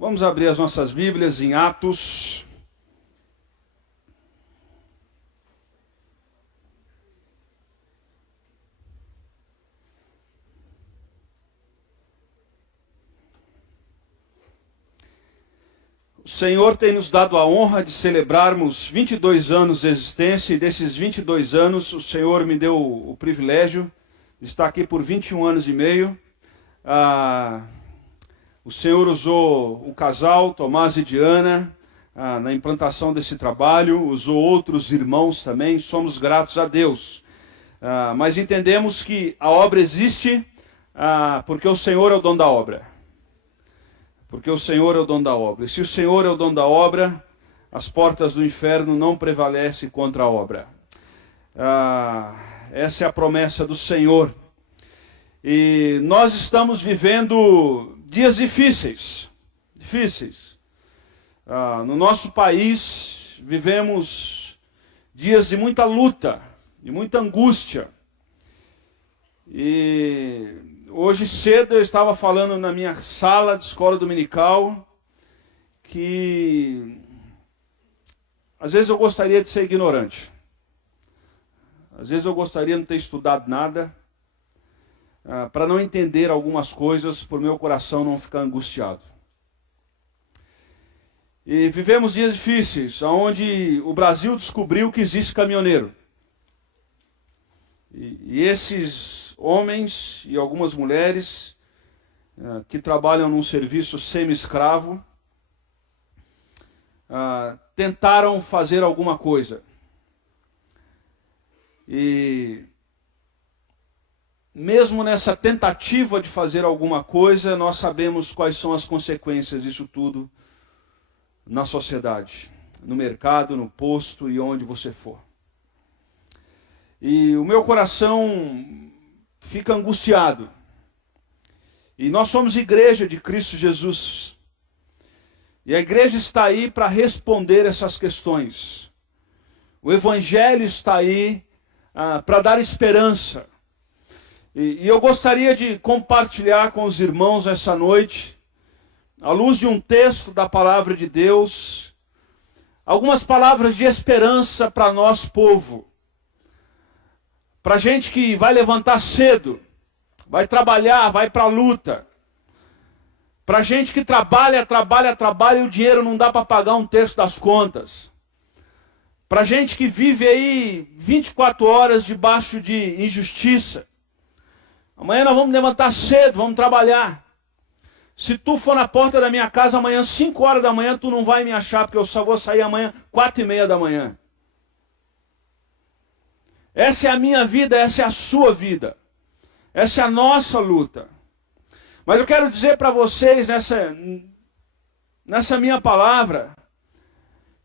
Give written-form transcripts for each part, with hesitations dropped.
Vamos abrir as nossas Bíblias em Atos. O Senhor tem nos dado a honra de celebrarmos 22 anos de existência, e desses 22 anos o Senhor me deu o privilégio de estar aqui por 21 anos e meio. O Senhor usou o casal, Tomás e Diana, na implantação desse trabalho, usou outros irmãos também, somos gratos a Deus. Mas entendemos que a obra existe porque o Senhor é o dono da obra. Porque o Senhor é o dono da obra. E se o Senhor é o dono da obra, as portas do inferno não prevalecem contra a obra. Essa é a promessa do Senhor. E nós estamos vivendo dias difíceis. No nosso país, vivemos dias de muita luta, de muita angústia. E hoje cedo eu estava falando na minha sala de escola dominical que às vezes eu gostaria de ser ignorante. Às vezes eu gostaria de não ter estudado nada, para não entender algumas coisas, por meu coração não ficar angustiado. E vivemos dias difíceis, onde o Brasil descobriu que existe caminhoneiro. E esses homens e algumas mulheres que trabalham num serviço semi-escravo tentaram fazer alguma coisa. E mesmo nessa tentativa de fazer alguma coisa, nós sabemos quais são as consequências disso tudo na sociedade, no mercado, no posto e onde você for. E o meu coração fica angustiado. E nós somos igreja de Cristo Jesus. E a igreja está aí para responder essas questões. O Evangelho está aí para dar esperança. E eu gostaria de compartilhar com os irmãos essa noite, à luz de um texto da palavra de Deus, algumas palavras de esperança para nós, povo. Para gente que vai levantar cedo, vai trabalhar, vai para a luta. Para gente que trabalha e o dinheiro não dá para pagar um terço das contas. Para gente que vive aí 24 horas debaixo de injustiça. Amanhã nós vamos levantar cedo, vamos trabalhar. Se tu for na porta da minha casa amanhã, 5 horas da manhã, tu não vai me achar, porque eu só vou sair amanhã, 4:30 da manhã. Essa é a minha vida, essa é a sua vida. Essa é a nossa luta. Mas eu quero dizer para vocês, nessa minha palavra,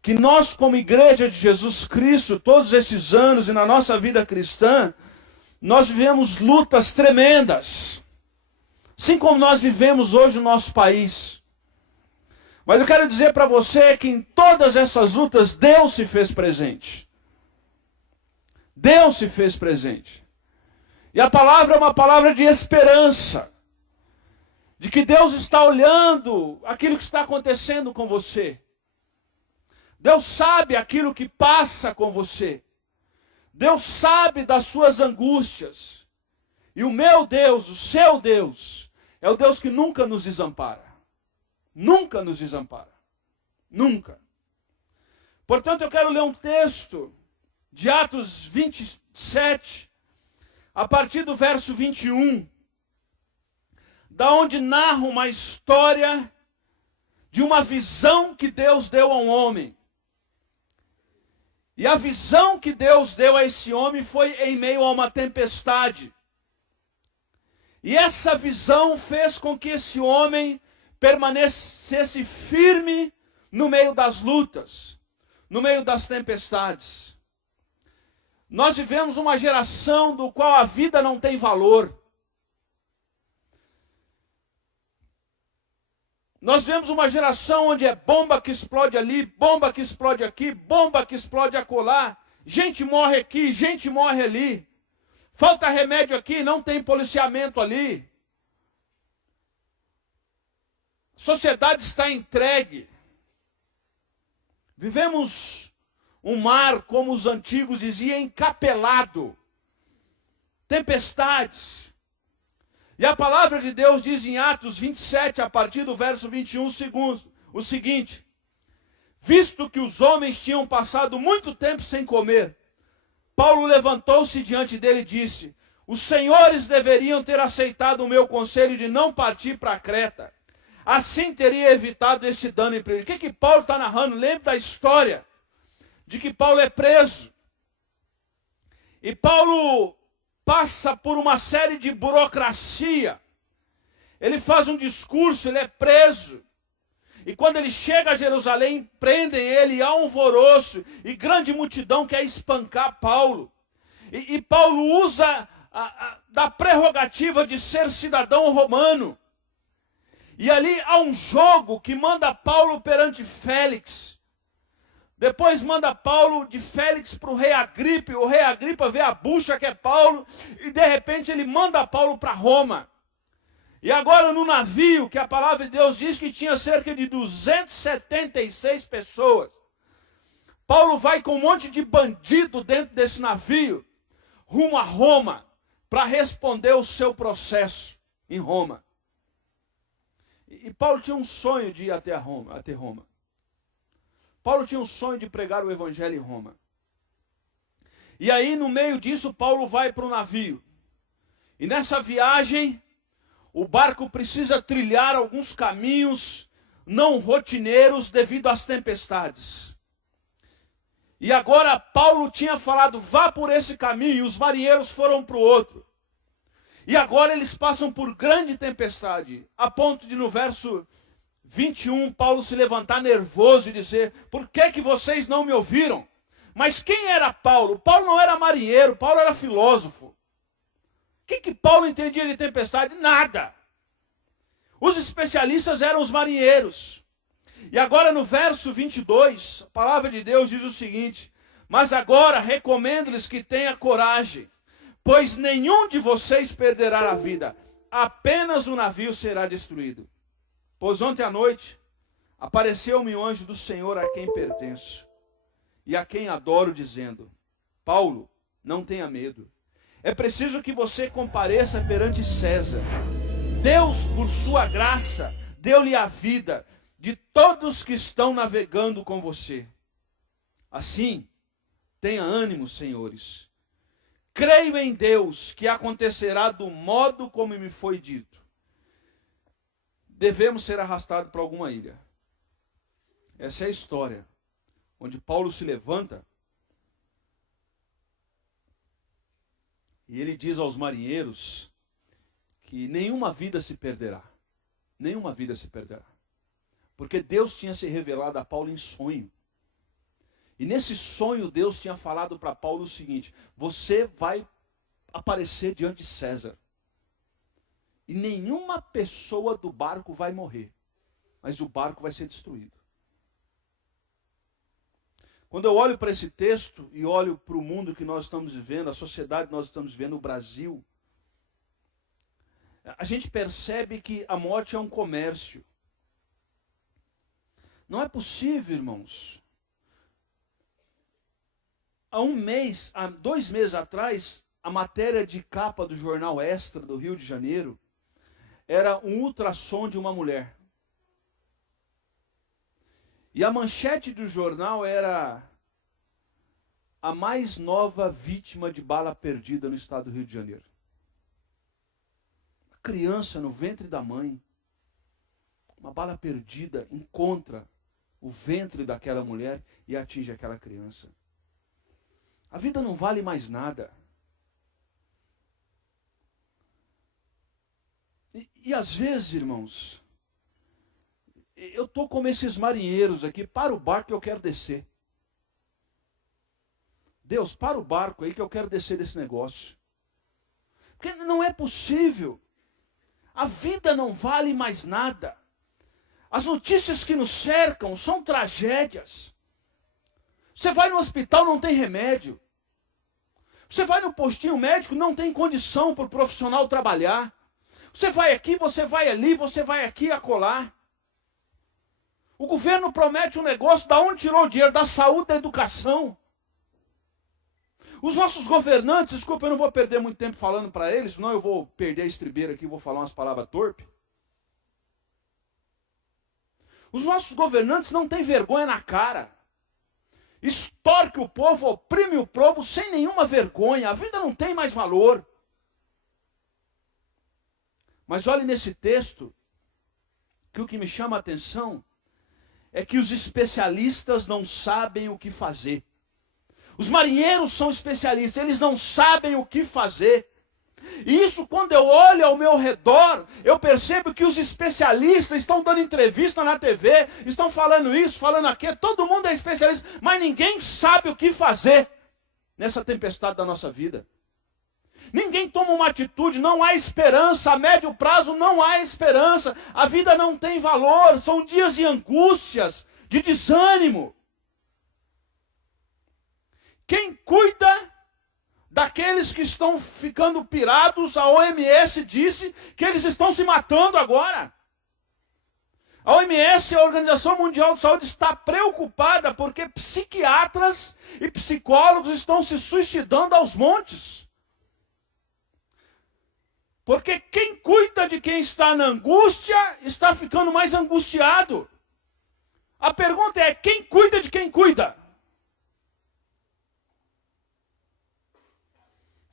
que nós como igreja de Jesus Cristo, todos esses anos e na nossa vida cristã, nós vivemos lutas tremendas. Assim como nós vivemos hoje no nosso país. Mas eu quero dizer para você que em todas essas lutas Deus se fez presente. Deus se fez presente. E a palavra é uma palavra de esperança. De que Deus está olhando aquilo que está acontecendo com você. Deus sabe aquilo que passa com você. Deus sabe das suas angústias. E o meu Deus, o seu Deus, é o Deus que nunca nos desampara. Nunca nos desampara. Nunca. Portanto, eu quero ler um texto de Atos 27, a partir do verso 21, da onde narra uma história de uma visão que Deus deu a um homem. E a visão que Deus deu a esse homem foi em meio a uma tempestade. E essa visão fez com que esse homem permanecesse firme no meio das lutas, no meio das tempestades. Nós vivemos uma geração do qual a vida não tem valor. Nós vivemos uma geração onde é bomba que explode ali, bomba que explode aqui, bomba que explode acolá. Gente morre aqui, gente morre ali. Falta remédio aqui, não tem policiamento ali. sociedade está entregue. Vivemos um mar, como os antigos diziam, encapelado. Tempestades. E a palavra de Deus diz em Atos 27, a partir do verso 21, o seguinte: visto que os homens tinham passado muito tempo sem comer, Paulo levantou-se diante dele e disse: os senhores deveriam ter aceitado o meu conselho de não partir para Creta. Assim teria evitado esse dano em prejuízo. O que Paulo está narrando? Lembre da história de que Paulo é preso. E Paulo passa por uma série de burocracia. Ele faz um discurso, ele é preso. E quando ele chega a Jerusalém, prendem ele, há um alvoroço, e grande multidão quer espancar Paulo. E Paulo usa da prerrogativa de ser cidadão romano. E ali há um jogo que manda Paulo perante Félix. Depois manda Paulo de Félix para o rei Agripa. O rei Agripa vê a bucha que é Paulo, e de repente ele manda Paulo para Roma. E agora no navio, que a palavra de Deus diz que tinha cerca de 276 pessoas, Paulo vai com um monte de bandido dentro desse navio, rumo a Roma, para responder o seu processo em Roma. E Paulo tinha um sonho de ir até Roma. Paulo tinha um sonho de pregar o evangelho em Roma. E aí, no meio disso, Paulo vai para o navio. E nessa viagem, o barco precisa trilhar alguns caminhos não rotineiros devido às tempestades. E agora Paulo tinha falado, vá por esse caminho, e os marinheiros foram para o outro. E agora eles passam por grande tempestade, a ponto de no verso 21, Paulo se levantar nervoso e dizer, por que vocês não me ouviram? Mas quem era Paulo? Paulo não era marinheiro, Paulo era filósofo. O que Paulo entendia de tempestade? Nada. Os especialistas eram os marinheiros. E agora no verso 22, a palavra de Deus diz o seguinte, mas agora recomendo-lhes que tenham coragem, pois nenhum de vocês perderá a vida, apenas o navio será destruído. Pois ontem à noite apareceu-me o anjo do Senhor a quem pertenço e a quem adoro, dizendo, Paulo, não tenha medo. É preciso que você compareça perante César. Deus, por sua graça, deu-lhe a vida de todos que estão navegando com você. Assim, tenha ânimo, senhores. Creio em Deus que acontecerá do modo como me foi dito. Devemos ser arrastados para alguma ilha. Essa é a história, onde Paulo se levanta e ele diz aos marinheiros que nenhuma vida se perderá. Nenhuma vida se perderá. Porque Deus tinha se revelado a Paulo em sonho. E nesse sonho Deus tinha falado para Paulo o seguinte, você vai aparecer diante de César. E nenhuma pessoa do barco vai morrer, mas o barco vai ser destruído. Quando eu olho para esse texto e olho para o mundo que nós estamos vivendo, a sociedade que nós estamos vivendo, o Brasil, a gente percebe que a morte é um comércio. Não é possível, irmãos. Há 2 meses atrás, a matéria de capa do jornal Extra do Rio de Janeiro era um ultrassom de uma mulher. E a manchete do jornal era a mais nova vítima de bala perdida no estado do Rio de Janeiro. Uma criança no ventre da mãe, uma bala perdida, encontra o ventre daquela mulher e atinge aquela criança. A vida não vale mais nada. E às vezes, irmãos, eu estou como esses marinheiros aqui, para o barco que eu quero descer. Deus, para o barco aí que eu quero descer desse negócio. Porque não é possível. A vida não vale mais nada. As notícias que nos cercam são tragédias. Você vai no hospital, não tem remédio. Você vai no postinho médico, não tem condição para o profissional trabalhar. Você vai aqui, você vai ali, você vai aqui, acolá. O governo promete um negócio, da onde tirou o dinheiro? Da saúde, da educação. Os nossos governantes, desculpa, eu não vou perder muito tempo falando para eles, senão eu vou perder a estribeira aqui e vou falar umas palavras torpes. Os nossos governantes não têm vergonha na cara. Extorque o povo, oprime o povo sem nenhuma vergonha. A vida não tem mais valor. Mas olhe nesse texto, que o que me chama a atenção é que os especialistas não sabem o que fazer. Os marinheiros são especialistas, eles não sabem o que fazer. E isso, quando eu olho ao meu redor, eu percebo que os especialistas estão dando entrevista na TV, estão falando isso, falando aquilo, todo mundo é especialista, mas ninguém sabe o que fazer nessa tempestade da nossa vida. Ninguém toma uma atitude, não há esperança, a médio prazo não há esperança, a vida não tem valor, são dias de angústias, de desânimo. Quem cuida daqueles que estão ficando pirados, a OMS disse que eles estão se matando agora. A OMS, a Organização Mundial de Saúde, está preocupada porque psiquiatras e psicólogos estão se suicidando aos montes. Porque quem cuida de quem está na angústia está ficando mais angustiado. A pergunta é, quem cuida de quem cuida?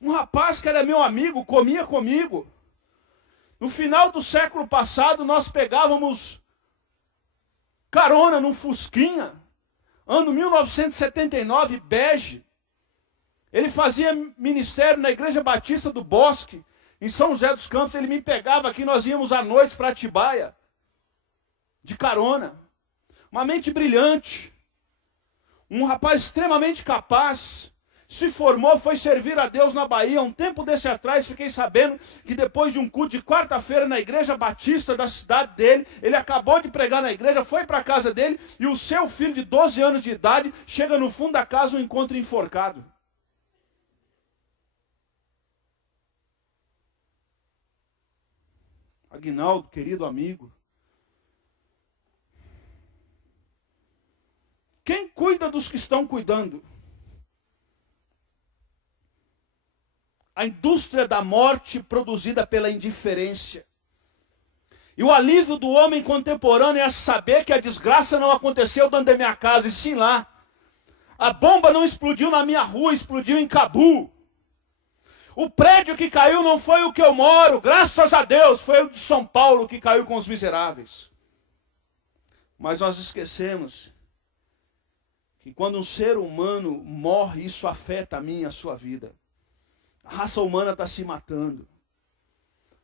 Um rapaz que era meu amigo, comia comigo. No final do século passado, nós pegávamos carona num Fusquinha, ano 1979, bege. Ele fazia ministério na Igreja Batista do Bosque, em São José dos Campos. Ele me pegava aqui, nós íamos à noite para Atibaia, de carona. Uma mente brilhante, um rapaz extremamente capaz. Se formou, foi servir a Deus na Bahia. Um tempo desse atrás, fiquei sabendo que depois de um culto de quarta-feira na Igreja Batista da cidade dele, ele acabou de pregar na igreja, foi para a casa dele, e o seu filho de 12 anos de idade chega no fundo da casa e o encontra enforcado. Aguinaldo, querido amigo, quem cuida dos que estão cuidando? A indústria da morte produzida pela indiferença. E o alívio do homem contemporâneo é saber que a desgraça não aconteceu dentro da minha casa, e sim lá. A bomba não explodiu na minha rua, explodiu em Cabu. O prédio que caiu não foi o que eu moro, graças a Deus, foi o de São Paulo que caiu com os miseráveis. Mas nós esquecemos que quando um ser humano morre, isso afeta a minha e a sua vida. A raça humana está se matando.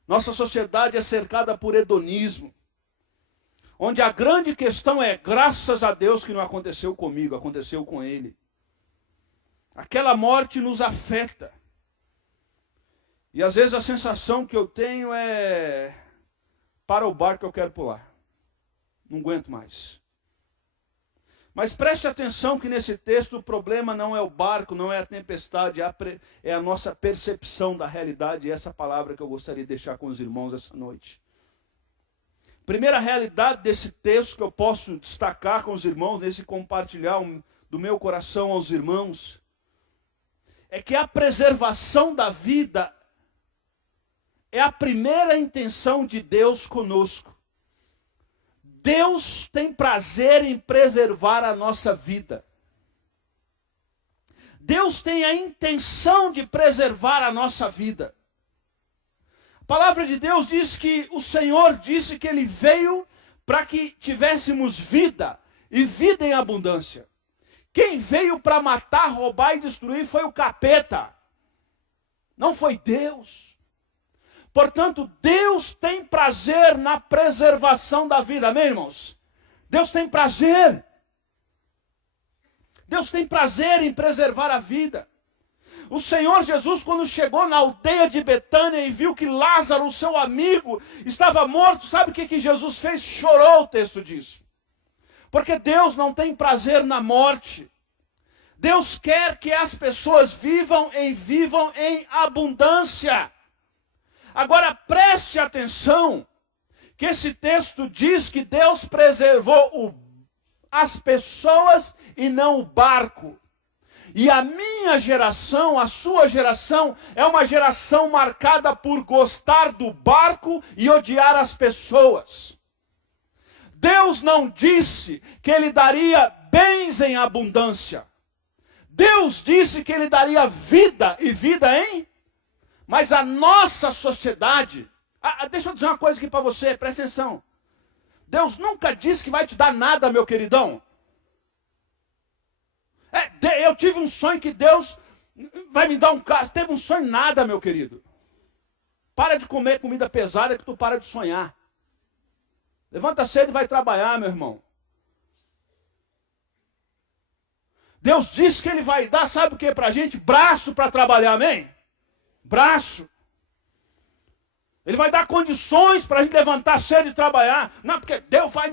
Nossa sociedade é cercada por hedonismo, onde a grande questão é, graças a Deus que não aconteceu comigo, aconteceu com ele. Aquela morte nos afeta. E às vezes a sensação que eu tenho é, para o barco eu quero pular. Não aguento mais. Mas preste atenção que nesse texto o problema não é o barco, não é a tempestade, é a nossa percepção da realidade. E essa palavra que eu gostaria de deixar com os irmãos essa noite. Primeira realidade desse texto que eu posso destacar com os irmãos, nesse compartilhar do meu coração aos irmãos, é que a preservação da vida é a primeira intenção de Deus conosco. Deus tem prazer em preservar a nossa vida. Deus tem a intenção de preservar a nossa vida. A palavra de Deus diz que o Senhor disse que Ele veio para que tivéssemos vida, e vida em abundância. Quem veio para matar, roubar e destruir foi o capeta. Não foi Deus. Portanto, Deus tem prazer na preservação da vida. Amém, irmãos? Deus tem prazer. Deus tem prazer em preservar a vida. O Senhor Jesus, quando chegou na aldeia de Betânia e viu que Lázaro, seu amigo, estava morto, sabe o que Jesus fez? Chorou, o texto diz. Porque Deus não tem prazer na morte. Deus quer que as pessoas vivam em abundância. Agora preste atenção, que esse texto diz que Deus preservou o as pessoas e não o barco. E a minha geração, a sua geração, é uma geração marcada por gostar do barco e odiar as pessoas. Deus não disse que Ele daria bens em abundância. Deus disse que Ele daria vida e vida em... Mas a nossa sociedade... deixa eu dizer uma coisa aqui para você, presta atenção. Deus nunca disse que vai te dar nada, meu queridão. Eu tive um sonho que Deus vai me dar um carro. Teve um sonho nada, meu querido. Para de comer comida pesada que tu para de sonhar. Levanta cedo e vai trabalhar, meu irmão. Deus disse que Ele vai dar, sabe o que para a gente? Braço para trabalhar, amém? Braço. Ele vai dar condições para a gente levantar cedo e trabalhar. Não, porque Deus vai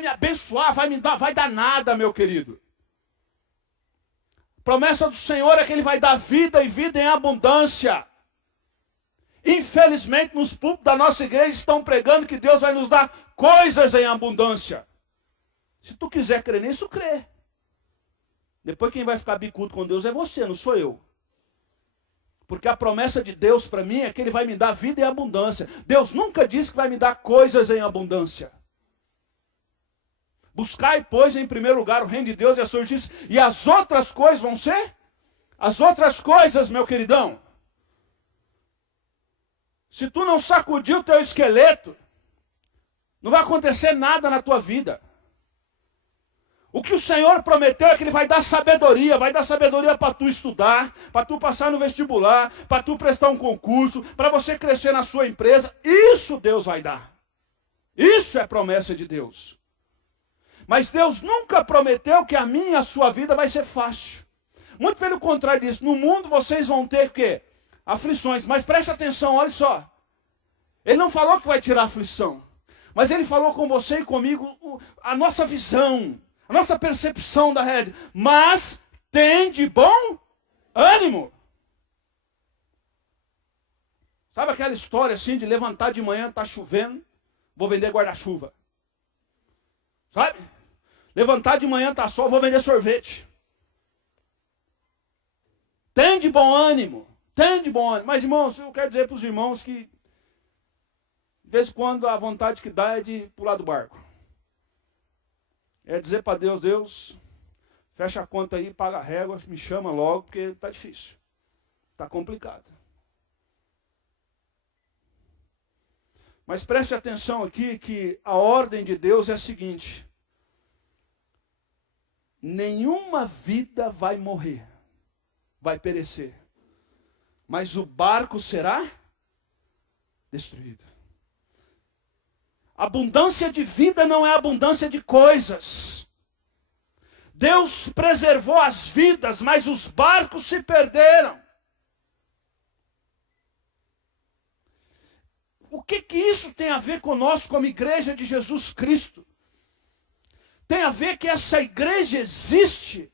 me abençoar, vai dar nada, meu querido. A promessa do Senhor é que Ele vai dar vida e vida em abundância. Infelizmente, nos púlpitos da nossa igreja estão pregando que Deus vai nos dar coisas em abundância. Se tu quiser crer nisso, crê. Depois quem vai ficar bicudo com Deus é você, não sou eu. Porque a promessa de Deus para mim é que Ele vai me dar vida em abundância. Deus nunca disse que vai me dar coisas em abundância. Buscai, pois, em primeiro lugar o reino de Deus e a sua justiça. E as outras coisas vão ser? As outras coisas, meu queridão. Se tu não sacudir o teu esqueleto, não vai acontecer nada na tua vida. O que o Senhor prometeu é que Ele vai dar sabedoria para tu estudar, para tu passar no vestibular, para tu prestar um concurso, para você crescer na sua empresa. Isso Deus vai dar. Isso é promessa de Deus. Mas Deus nunca prometeu que a minha e a sua vida vai ser fácil. Muito pelo contrário disso. No mundo vocês vão ter o quê? Aflições. Mas preste atenção, olha só. Ele não falou que vai tirar aflição. Mas Ele falou com você e comigo a nossa visão, a nossa percepção da realidade. Mas tem de bom ânimo. Sabe aquela história assim de levantar de manhã, está chovendo, vou vender guarda-chuva. Sabe? Levantar de manhã, está sol, vou vender sorvete. Tem de bom ânimo. Tem de bom ânimo. Mas, irmãos, eu quero dizer para os irmãos que de vez em quando a vontade que dá é de pular do barco. É dizer para Deus, Deus, fecha a conta aí, paga a régua, me chama logo, porque está difícil. Está complicado. Mas preste atenção aqui que a ordem de Deus é a seguinte. Nenhuma vida vai morrer, vai perecer. Mas o barco será destruído. Abundância de vida não é abundância de coisas. Deus preservou as vidas, mas os barcos se perderam. O que isso tem a ver conosco como igreja de Jesus Cristo? Tem a ver que essa igreja existe,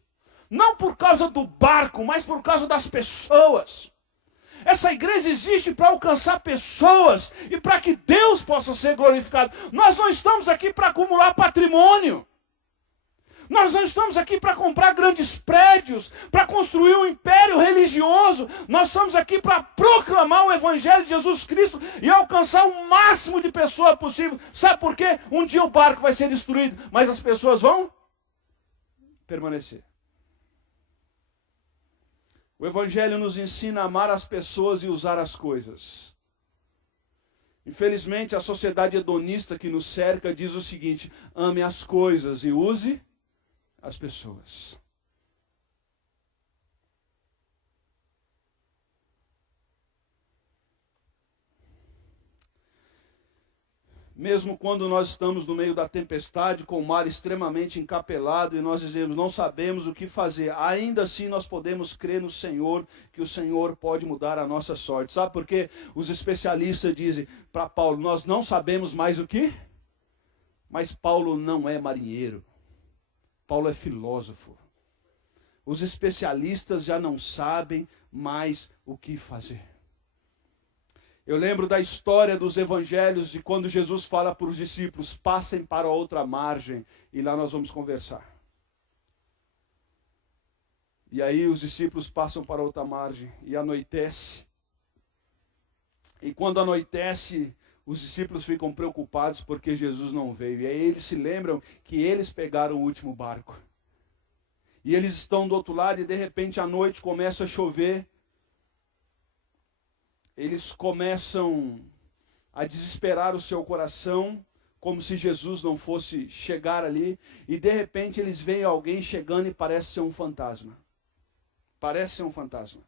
não por causa do barco, mas por causa das pessoas. Essa igreja existe para alcançar pessoas e para que Deus possa ser glorificado. Nós não estamos aqui para acumular patrimônio. Nós não estamos aqui para comprar grandes prédios, para construir um império religioso. Nós estamos aqui para proclamar o Evangelho de Jesus Cristo e alcançar o máximo de pessoas possível. Sabe por quê? Um dia o barco vai ser destruído, mas as pessoas vão permanecer. O Evangelho nos ensina a amar as pessoas e usar as coisas. Infelizmente, a sociedade hedonista que nos cerca diz o seguinte: ame as coisas e use as pessoas. Mesmo quando nós estamos no meio da tempestade, com o mar extremamente encapelado, e nós dizemos, não sabemos o que fazer, ainda assim nós podemos crer no Senhor, que o Senhor pode mudar a nossa sorte. Sabe por quê? Os especialistas dizem para Paulo, nós não sabemos mais o que? Mas Paulo não é marinheiro. Paulo é filósofo. Os especialistas já não sabem mais o que fazer. Eu lembro da história dos evangelhos de quando Jesus fala para os discípulos, passem para a outra margem e lá nós vamos conversar. E aí os discípulos passam para a outra margem e anoitece. E quando anoitece, os discípulos ficam preocupados porque Jesus não veio. E aí eles se lembram que eles pegaram o último barco. E eles estão do outro lado e de repente à noite começa a chover. Eles começam a desesperar o seu coração, como se Jesus não fosse chegar ali. E de repente eles veem alguém chegando e parece ser um fantasma. Parece ser um fantasma.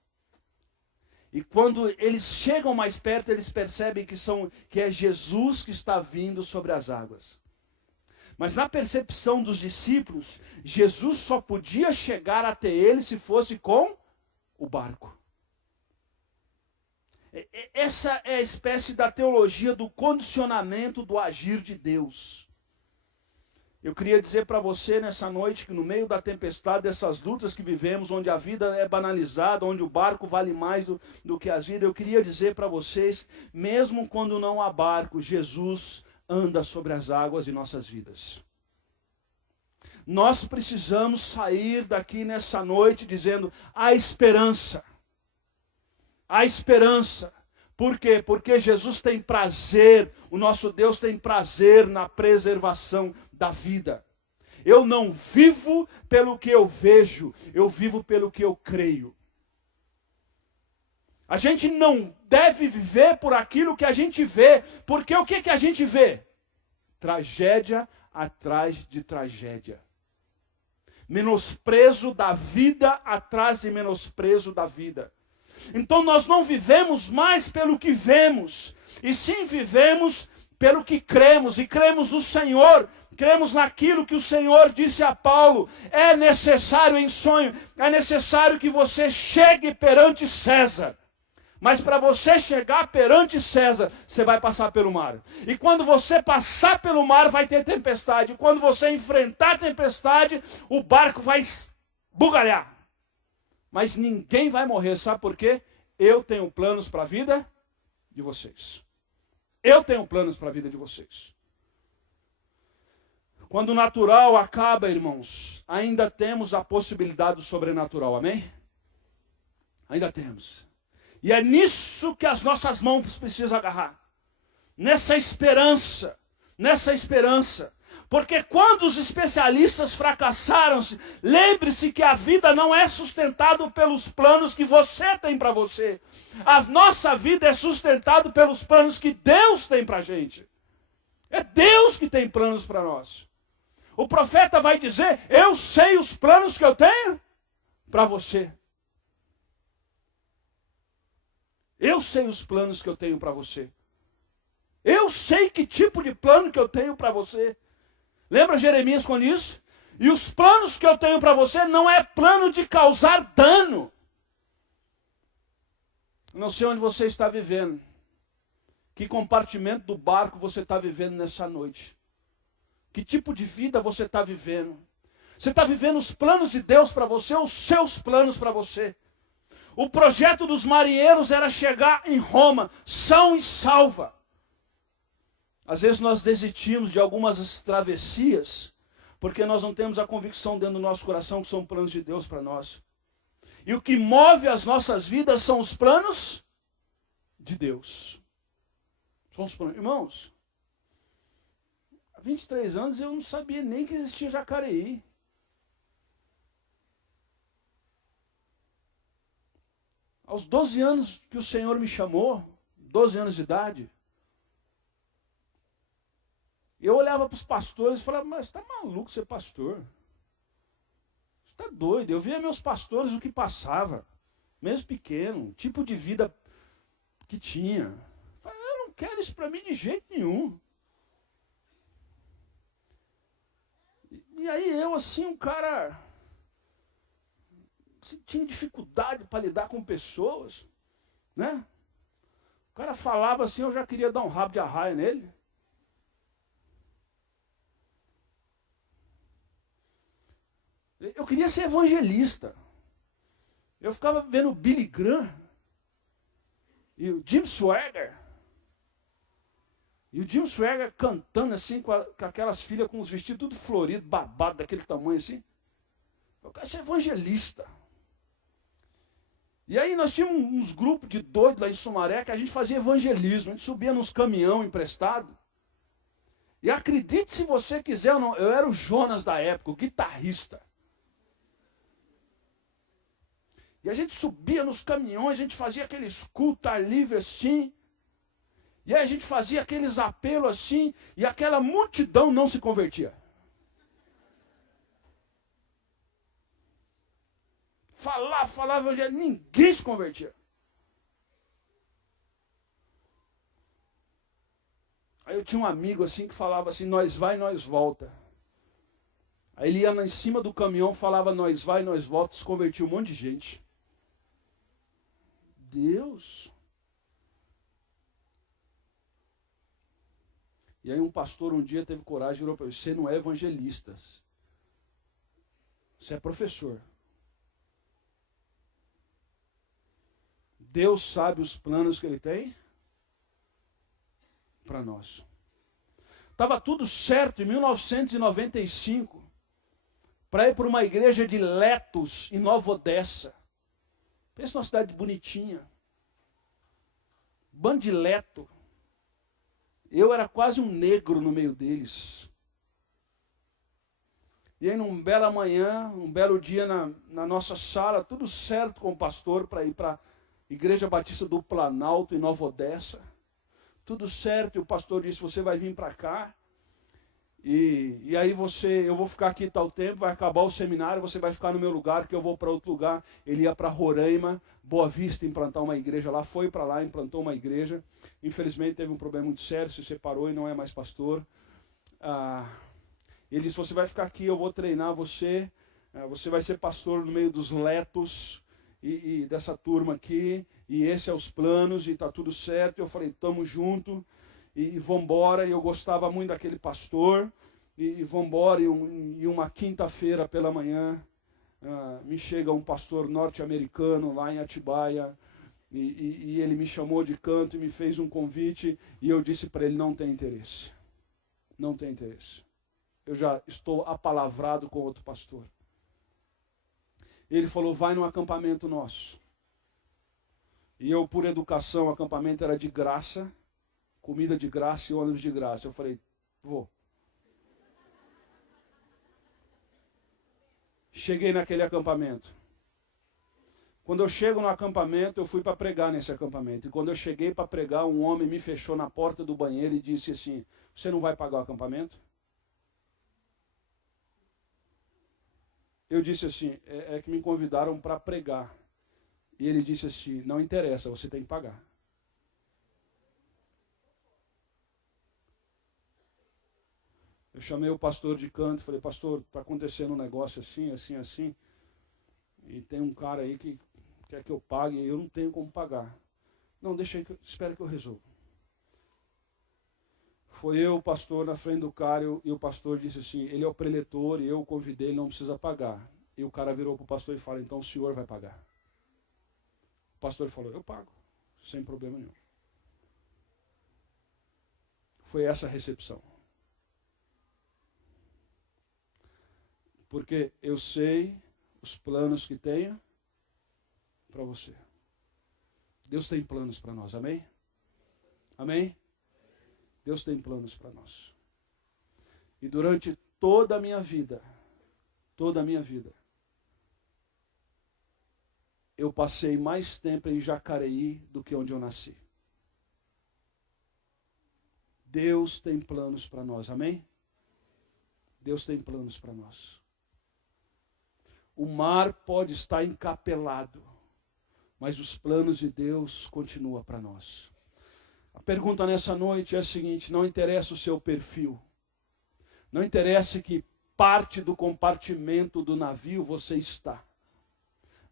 E quando eles chegam mais perto, eles percebem que é Jesus que está vindo sobre as águas. Mas na percepção dos discípulos, Jesus só podia chegar até eles se fosse com o barco. Essa é a espécie da teologia do condicionamento do agir de Deus. Eu queria dizer para você nessa noite que no meio da tempestade, dessas lutas que vivemos, onde a vida é banalizada, onde o barco vale mais do que as vidas, eu queria dizer para vocês, mesmo quando não há barco, Jesus anda sobre as águas em nossas vidas. Nós precisamos sair daqui nessa noite dizendo, há esperança. Há esperança. Por quê? Porque Jesus tem prazer, o nosso Deus tem prazer na preservação da vida. Eu não vivo pelo que eu vejo, eu vivo pelo que eu creio. A gente não deve viver por aquilo que a gente vê, porque o que a gente vê? Tragédia atrás de tragédia. Menosprezo da vida atrás de menosprezo da vida. Então nós não vivemos mais pelo que vemos, e sim vivemos pelo que cremos, e cremos no Senhor, cremos naquilo que o Senhor disse a Paulo, é necessário em sonho, é necessário que você chegue perante César. Mas para você chegar perante César, você vai passar pelo mar. E quando você passar pelo mar, vai ter tempestade. E quando você enfrentar a tempestade, o barco vai bugalhar. Mas ninguém vai morrer, sabe por quê? Eu tenho planos para a vida de vocês. Eu tenho planos para a vida de vocês. Quando o natural acaba, irmãos, ainda temos a possibilidade do sobrenatural, amém? Ainda temos. E é nisso que as nossas mãos precisam agarrar. Nessa esperança. Nessa esperança. Porque quando os especialistas fracassaram-se, lembre-se que a vida não é sustentada pelos planos que você tem para você. A nossa vida é sustentada pelos planos que Deus tem para a gente. É Deus que tem planos para nós. O profeta vai dizer, eu sei os planos que eu tenho para você. Eu sei os planos que eu tenho para você. Eu sei que tipo de plano que eu tenho para você. Lembra Jeremias com isso? E os planos que eu tenho para você não é plano de causar dano. Eu não sei onde você está vivendo. Que compartimento do barco você está vivendo nessa noite. Que tipo de vida você está vivendo. Você está vivendo os planos de Deus para você ou os seus planos para você? O projeto dos marinheiros era chegar em Roma, são e salva. Às vezes nós desistimos de algumas travessias, porque nós não temos a convicção dentro do nosso coração que são planos de Deus para nós. E o que move as nossas vidas são os planos de Deus. São os planos. Irmãos, há 23 anos eu não sabia nem que existia Jacareí. Aos 12 anos que o Senhor me chamou, 12 anos de idade, eu olhava para os pastores e falava, mas está maluco ser pastor? Você está doido? Eu via meus pastores o que passava, mesmo pequeno, tipo de vida que tinha. Eu falei, eu não quero isso para mim de jeito nenhum. E aí eu, assim, um cara... tinha dificuldade para lidar com pessoas, né? O cara falava assim, eu já queria dar um rabo de arraia nele. Eu queria ser evangelista. Eu ficava vendo o Billy Graham e o Jim Swagger. E o Jim Swaggart cantando assim, com aquelas filhas com os vestidos tudo florido, babado, daquele tamanho assim. Eu quero ser evangelista. E aí nós tínhamos uns grupos de doidos lá em Sumaré que a gente fazia evangelismo. A gente subia nos caminhão emprestado. E acredite se você quiser ou não, eu era o Jonas da época, o guitarrista. E a gente subia nos caminhões, a gente fazia aqueles cultos ar livre assim. E aí a gente fazia aqueles apelos assim, e aquela multidão não se convertia. Falava, ninguém se convertia. Aí eu tinha um amigo assim que falava assim, nós vai, nós volta. Aí ele ia lá em cima do caminhão, falava nós vai, nós volta, se convertia um monte de gente. Deus. E aí um pastor um dia teve coragem e virou para ele, você não é evangelista, você é professor. Deus sabe os planos que Ele tem para nós. Estava tudo certo em 1995 para ir para uma igreja de Letos, em Nova Odessa. Pensa numa cidade bonitinha. Bando de Leto. Eu era quase um negro no meio deles. E aí num belo manhã, um belo dia na nossa sala, tudo certo com o pastor para ir para a Igreja Batista do Planalto, em Nova Odessa. Tudo certo, e o pastor disse, você vai vir para cá. E aí eu vou ficar aqui tal tempo, vai acabar o seminário, você vai ficar no meu lugar, que eu vou para outro lugar. Ele ia para Roraima, Boa Vista, implantar uma igreja lá, foi para lá, implantou uma igreja. Infelizmente teve um problema muito sério, se separou e não é mais pastor. Ele disse, você vai ficar aqui, eu vou treinar você, você vai ser pastor no meio dos letos e dessa turma aqui, e esse é os planos, e está tudo certo. Eu falei, tamo junto. E vambora, e eu gostava muito daquele pastor, e vambora, e uma quinta-feira pela manhã, me chega um pastor norte-americano lá em Atibaia, e ele me chamou de canto e me fez um convite, e eu disse para ele, não tem interesse. Não tem interesse. Eu já estou apalavrado com outro pastor. Ele falou, vai no acampamento nosso. E eu, por educação, o acampamento era de graça, comida de graça e ônibus de graça. Eu falei, vou. Cheguei naquele acampamento. Quando eu chego no acampamento, eu fui para pregar nesse acampamento. E quando eu cheguei para pregar, um homem me fechou na porta do banheiro e disse assim, você não vai pagar o acampamento? Eu disse assim, é que me convidaram para pregar. E ele disse assim, não interessa, você tem que pagar. Eu chamei o pastor de canto, falei, pastor, está acontecendo um negócio assim, assim, assim, e tem um cara aí que quer que eu pague e eu não tenho como pagar. Não, deixa aí, espera que eu resolvo. Foi eu, o pastor, na frente do cara, e o pastor disse assim, ele é o preletor e eu o convidei, ele não precisa pagar. E o cara virou para o pastor e falou, então o senhor vai pagar. O pastor falou, eu pago, sem problema nenhum. Foi essa a recepção. Porque eu sei os planos que tenho para você. Deus tem planos para nós, amém? Amém? Deus tem planos para nós. E durante toda a minha vida, eu passei mais tempo em Jacareí do que onde eu nasci. Deus tem planos para nós, amém? Deus tem planos para nós. O mar pode estar encapelado, mas os planos de Deus continuam para nós. A pergunta nessa noite é a seguinte, não interessa o seu perfil, não interessa que parte do compartimento do navio você está.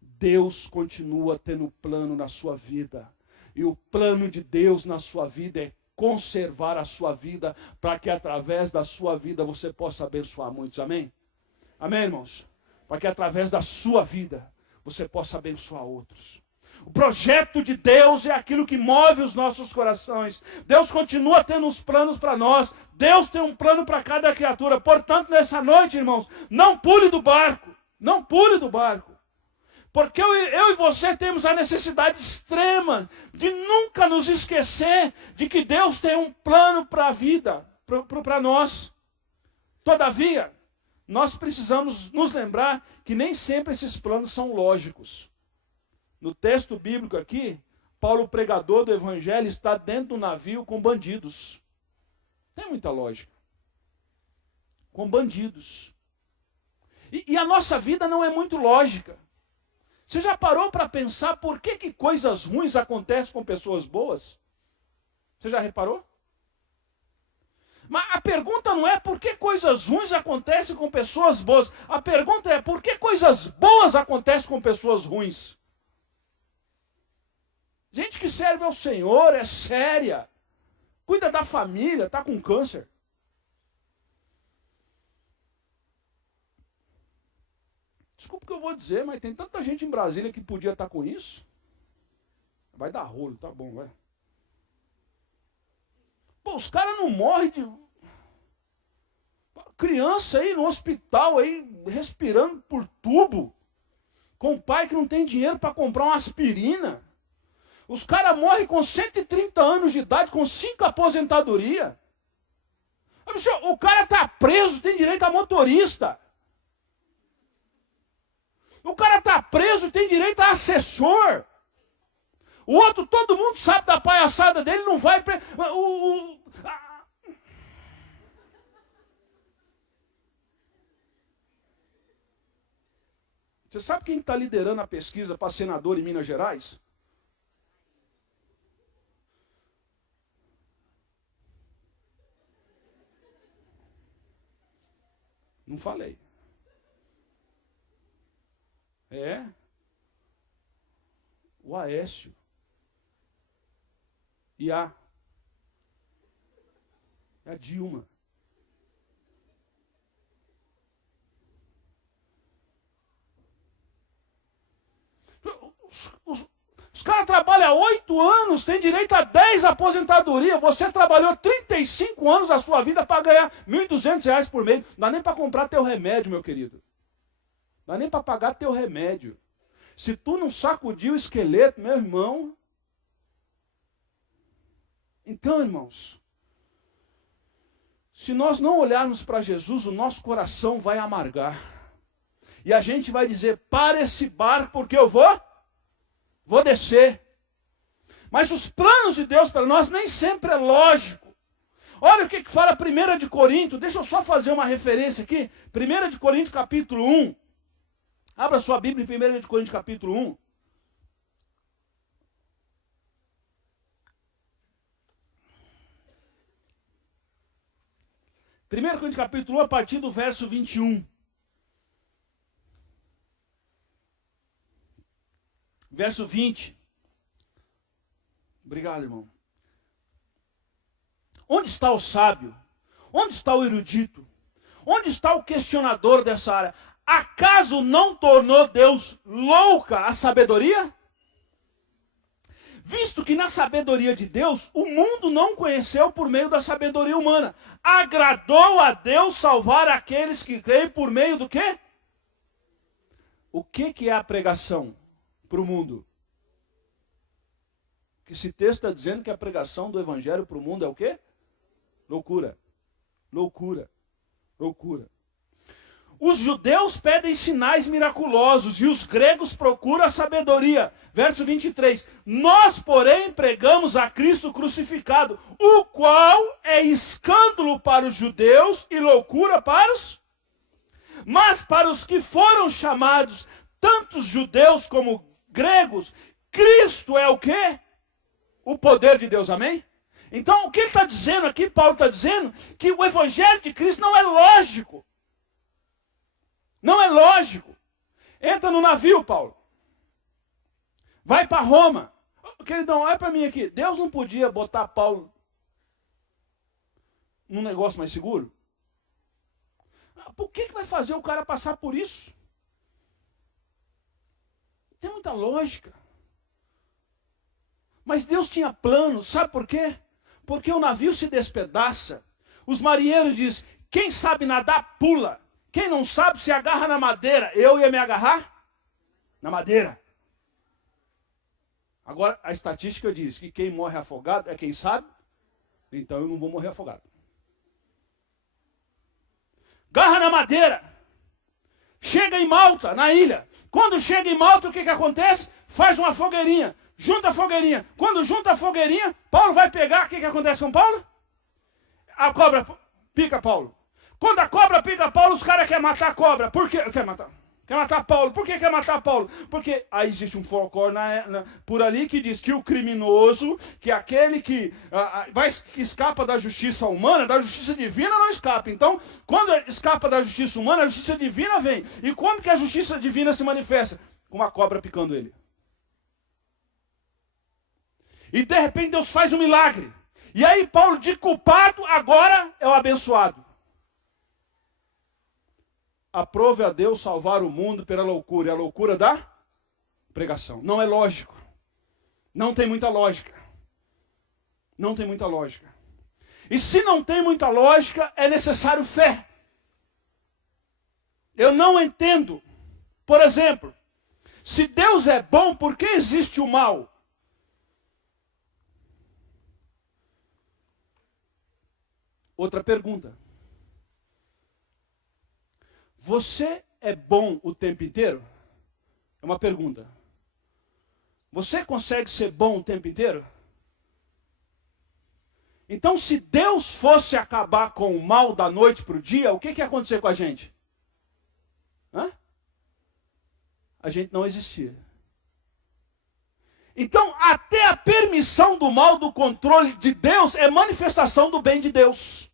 Deus continua tendo plano na sua vida. E o plano de Deus na sua vida é conservar a sua vida, para que através da sua vida você possa abençoar muitos, amém? Amém, irmãos? Para que através da sua vida você possa abençoar outros. O projeto de Deus é aquilo que move os nossos corações. Deus continua tendo uns planos para nós. Deus tem um plano para cada criatura. Portanto, nessa noite, irmãos, não pule do barco. Não pule do barco. Porque eu e você temos a necessidade extrema de nunca nos esquecer de que Deus tem um plano para a vida, para nós. Todavia, nós precisamos nos lembrar que nem sempre esses planos são lógicos. No texto bíblico aqui, Paulo, o pregador do evangelho, está dentro do navio com bandidos. Tem muita lógica. Com bandidos. E a nossa vida não é muito lógica. Você já parou para pensar por que coisas ruins acontecem com pessoas boas? Você já reparou? Mas a pergunta não é por que coisas ruins acontecem com pessoas boas. A pergunta é por que coisas boas acontecem com pessoas ruins? Gente que serve ao Senhor, é séria. Cuida da família, está com câncer. Desculpa o que eu vou dizer, mas tem tanta gente em Brasília que podia estar com isso. Vai dar rolo, tá bom, vai. Pô, os caras não morrem de... Criança aí no hospital, aí, respirando por tubo. Com um pai que não tem dinheiro para comprar uma aspirina. Os caras morrem com 130 anos de idade, com 5 aposentadorias. O cara está preso, tem direito a motorista. O cara está preso, tem direito a assessor. O outro, todo mundo sabe da palhaçada dele, não vai... Você sabe quem está liderando a pesquisa para senador em Minas Gerais? Não falei. É o Aécio. E a Dilma. Os caras trabalham 8 anos, tem direito a 10 aposentadoria. Você trabalhou 35 anos da sua vida para ganhar R$1.200 por mês. Não dá nem para comprar teu remédio, meu querido. Não dá nem para pagar teu remédio. Se tu não sacudir o esqueleto, meu irmão... Então, irmãos, se nós não olharmos para Jesus, o nosso coração vai amargar. E a gente vai dizer, para esse barco, porque eu vou descer. Mas os planos de Deus para nós nem sempre é lógico. Olha o que fala 1 de Coríntios, deixa eu só fazer uma referência aqui. 1 de Coríntios capítulo 1. Abra sua Bíblia em 1 de Coríntios capítulo 1. Primeiro Coríntios capítulo 1, a partir do verso 21. Verso 20. Obrigado, irmão. Onde está o sábio? Onde está o erudito? Onde está o questionador dessa área? Acaso não tornou Deus louca a sabedoria? Visto que na sabedoria de Deus, o mundo não conheceu por meio da sabedoria humana. Agradou a Deus salvar aqueles que creem por meio do quê? O que é a pregação para o mundo? Que esse texto está dizendo que a pregação do evangelho para o mundo é o quê? Loucura. Loucura. Loucura. Os judeus pedem sinais miraculosos e os gregos procuram a sabedoria. Verso 23. Nós, porém, pregamos a Cristo crucificado, o qual é escândalo para os judeus e loucura para os... Mas para os que foram chamados, tanto judeus como gregos, Cristo é o quê? O poder de Deus, amém? Então, o que ele está dizendo aqui, Paulo está dizendo, que o evangelho de Cristo não é lógico. Não é lógico. Entra no navio, Paulo. Vai para Roma. Queridão, olha para mim aqui. Deus não podia botar Paulo num negócio mais seguro? Por que vai fazer o cara passar por isso? Tem muita lógica. Mas Deus tinha planos, sabe por quê? Porque o navio se despedaça. Os marinheiros dizem, quem sabe nadar, pula. Quem não sabe, se agarra na madeira. Eu ia me agarrar na madeira. Agora, a estatística diz que quem morre afogado é quem sabe. Então eu não vou morrer afogado. Garra na madeira. Chega em Malta, na ilha. Quando chega em Malta, o que acontece? Faz uma fogueirinha. Junta a fogueirinha. Quando junta a fogueirinha, Paulo vai pegar. O que acontece com Paulo? A cobra pica Paulo. Quando a cobra pica Paulo, os caras querem matar a cobra. Por quê? Quer matar Paulo. Por que quer matar Paulo? Porque aí existe um folclore por ali que diz que o criminoso, que aquele que escapa da justiça humana, da justiça divina não escapa. Então, quando escapa da justiça humana, a justiça divina vem. E como que a justiça divina se manifesta? Com uma cobra picando ele. E de repente Deus faz um milagre. E aí Paulo, de culpado, agora é o abençoado. Aprove a Deus salvar o mundo pela loucura. É a loucura da pregação. Não é lógico. Não tem muita lógica. Não tem muita lógica. E se não tem muita lógica, é necessário fé. Eu não entendo. Por exemplo, se Deus é bom, por que existe o mal? Outra pergunta. Você é bom o tempo inteiro? É uma pergunta. Você consegue ser bom o tempo inteiro? Então, se Deus fosse acabar com o mal da noite para o dia, o que ia acontecer com a gente? A gente não existia. Então, até a permissão do mal, do controle de Deus, é manifestação do bem de Deus.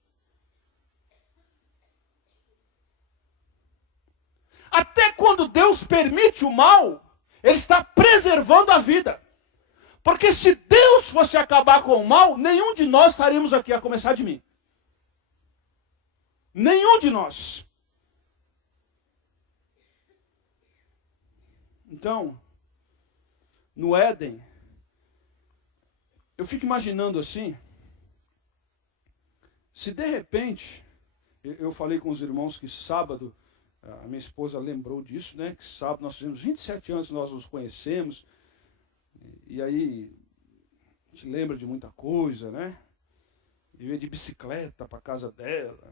Até quando Deus permite o mal, Ele está preservando a vida. Porque se Deus fosse acabar com o mal, nenhum de nós estaríamos aqui, a começar de mim. Nenhum de nós. Então, no Éden, eu fico imaginando assim, se de repente, eu falei com os irmãos que sábado, a minha esposa lembrou disso, né? Que sábado nós fizemos 27 anos que nós nos conhecemos. E aí, a gente lembra de muita coisa, né? Eu ia de bicicleta para casa dela.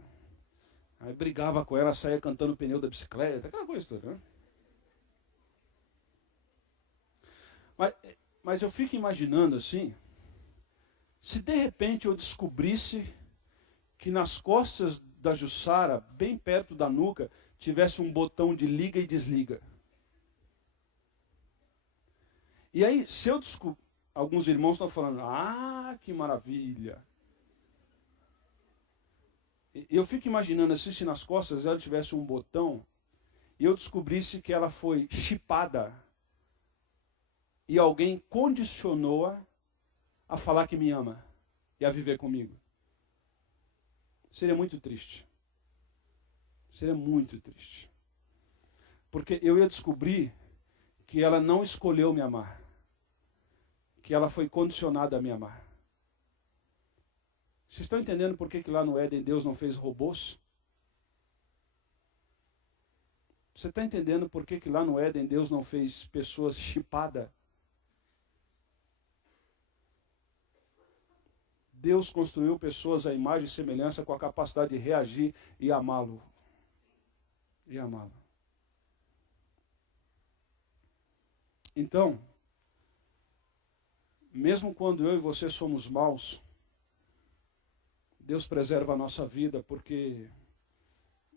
Aí brigava com ela, saía cantando o pneu da bicicleta. Aquela coisa toda, né? Mas eu fico imaginando assim, se de repente eu descobrisse que nas costas da Jussara, bem perto da nuca, tivesse um botão de liga e desliga. E aí, se eu descobrir, alguns irmãos estão falando, que maravilha. Eu fico imaginando assim, se nas costas dela tivesse um botão, e eu descobrisse que ela foi chipada, e alguém condicionou-a a falar que me ama, e a viver comigo. Seria muito triste. Seria muito triste. Porque eu ia descobrir que ela não escolheu me amar. Que ela foi condicionada a me amar. Vocês estão entendendo por que lá no Éden Deus não fez robôs? Você está entendendo por que lá no Éden Deus não fez pessoas chipadas? Deus construiu pessoas à imagem e semelhança com a capacidade de reagir e amá-lo. E amá-lo. Então, mesmo quando eu e você somos maus, Deus preserva a nossa vida porque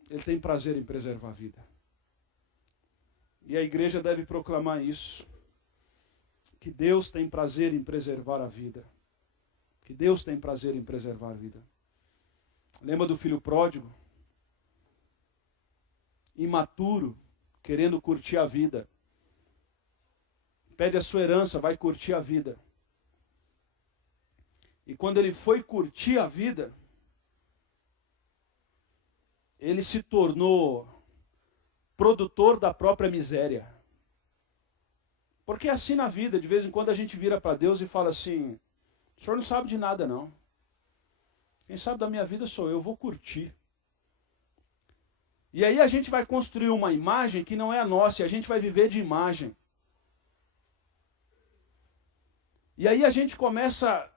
Ele tem prazer em preservar a vida. E a igreja deve proclamar isso, que Deus tem prazer em preservar a vida. Que Deus tem prazer em preservar a vida. Lembra do filho pródigo? Imaturo, querendo curtir a vida. Pede a sua herança, vai curtir a vida. E quando ele foi curtir a vida, ele se tornou produtor da própria miséria. Porque é assim na vida, de vez em quando a gente vira para Deus e fala assim, o senhor não sabe de nada não. Quem sabe da minha vida sou eu vou curtir. E aí a gente vai construir uma imagem que não é a nossa, e a gente vai viver de imagem. E aí a gente começa a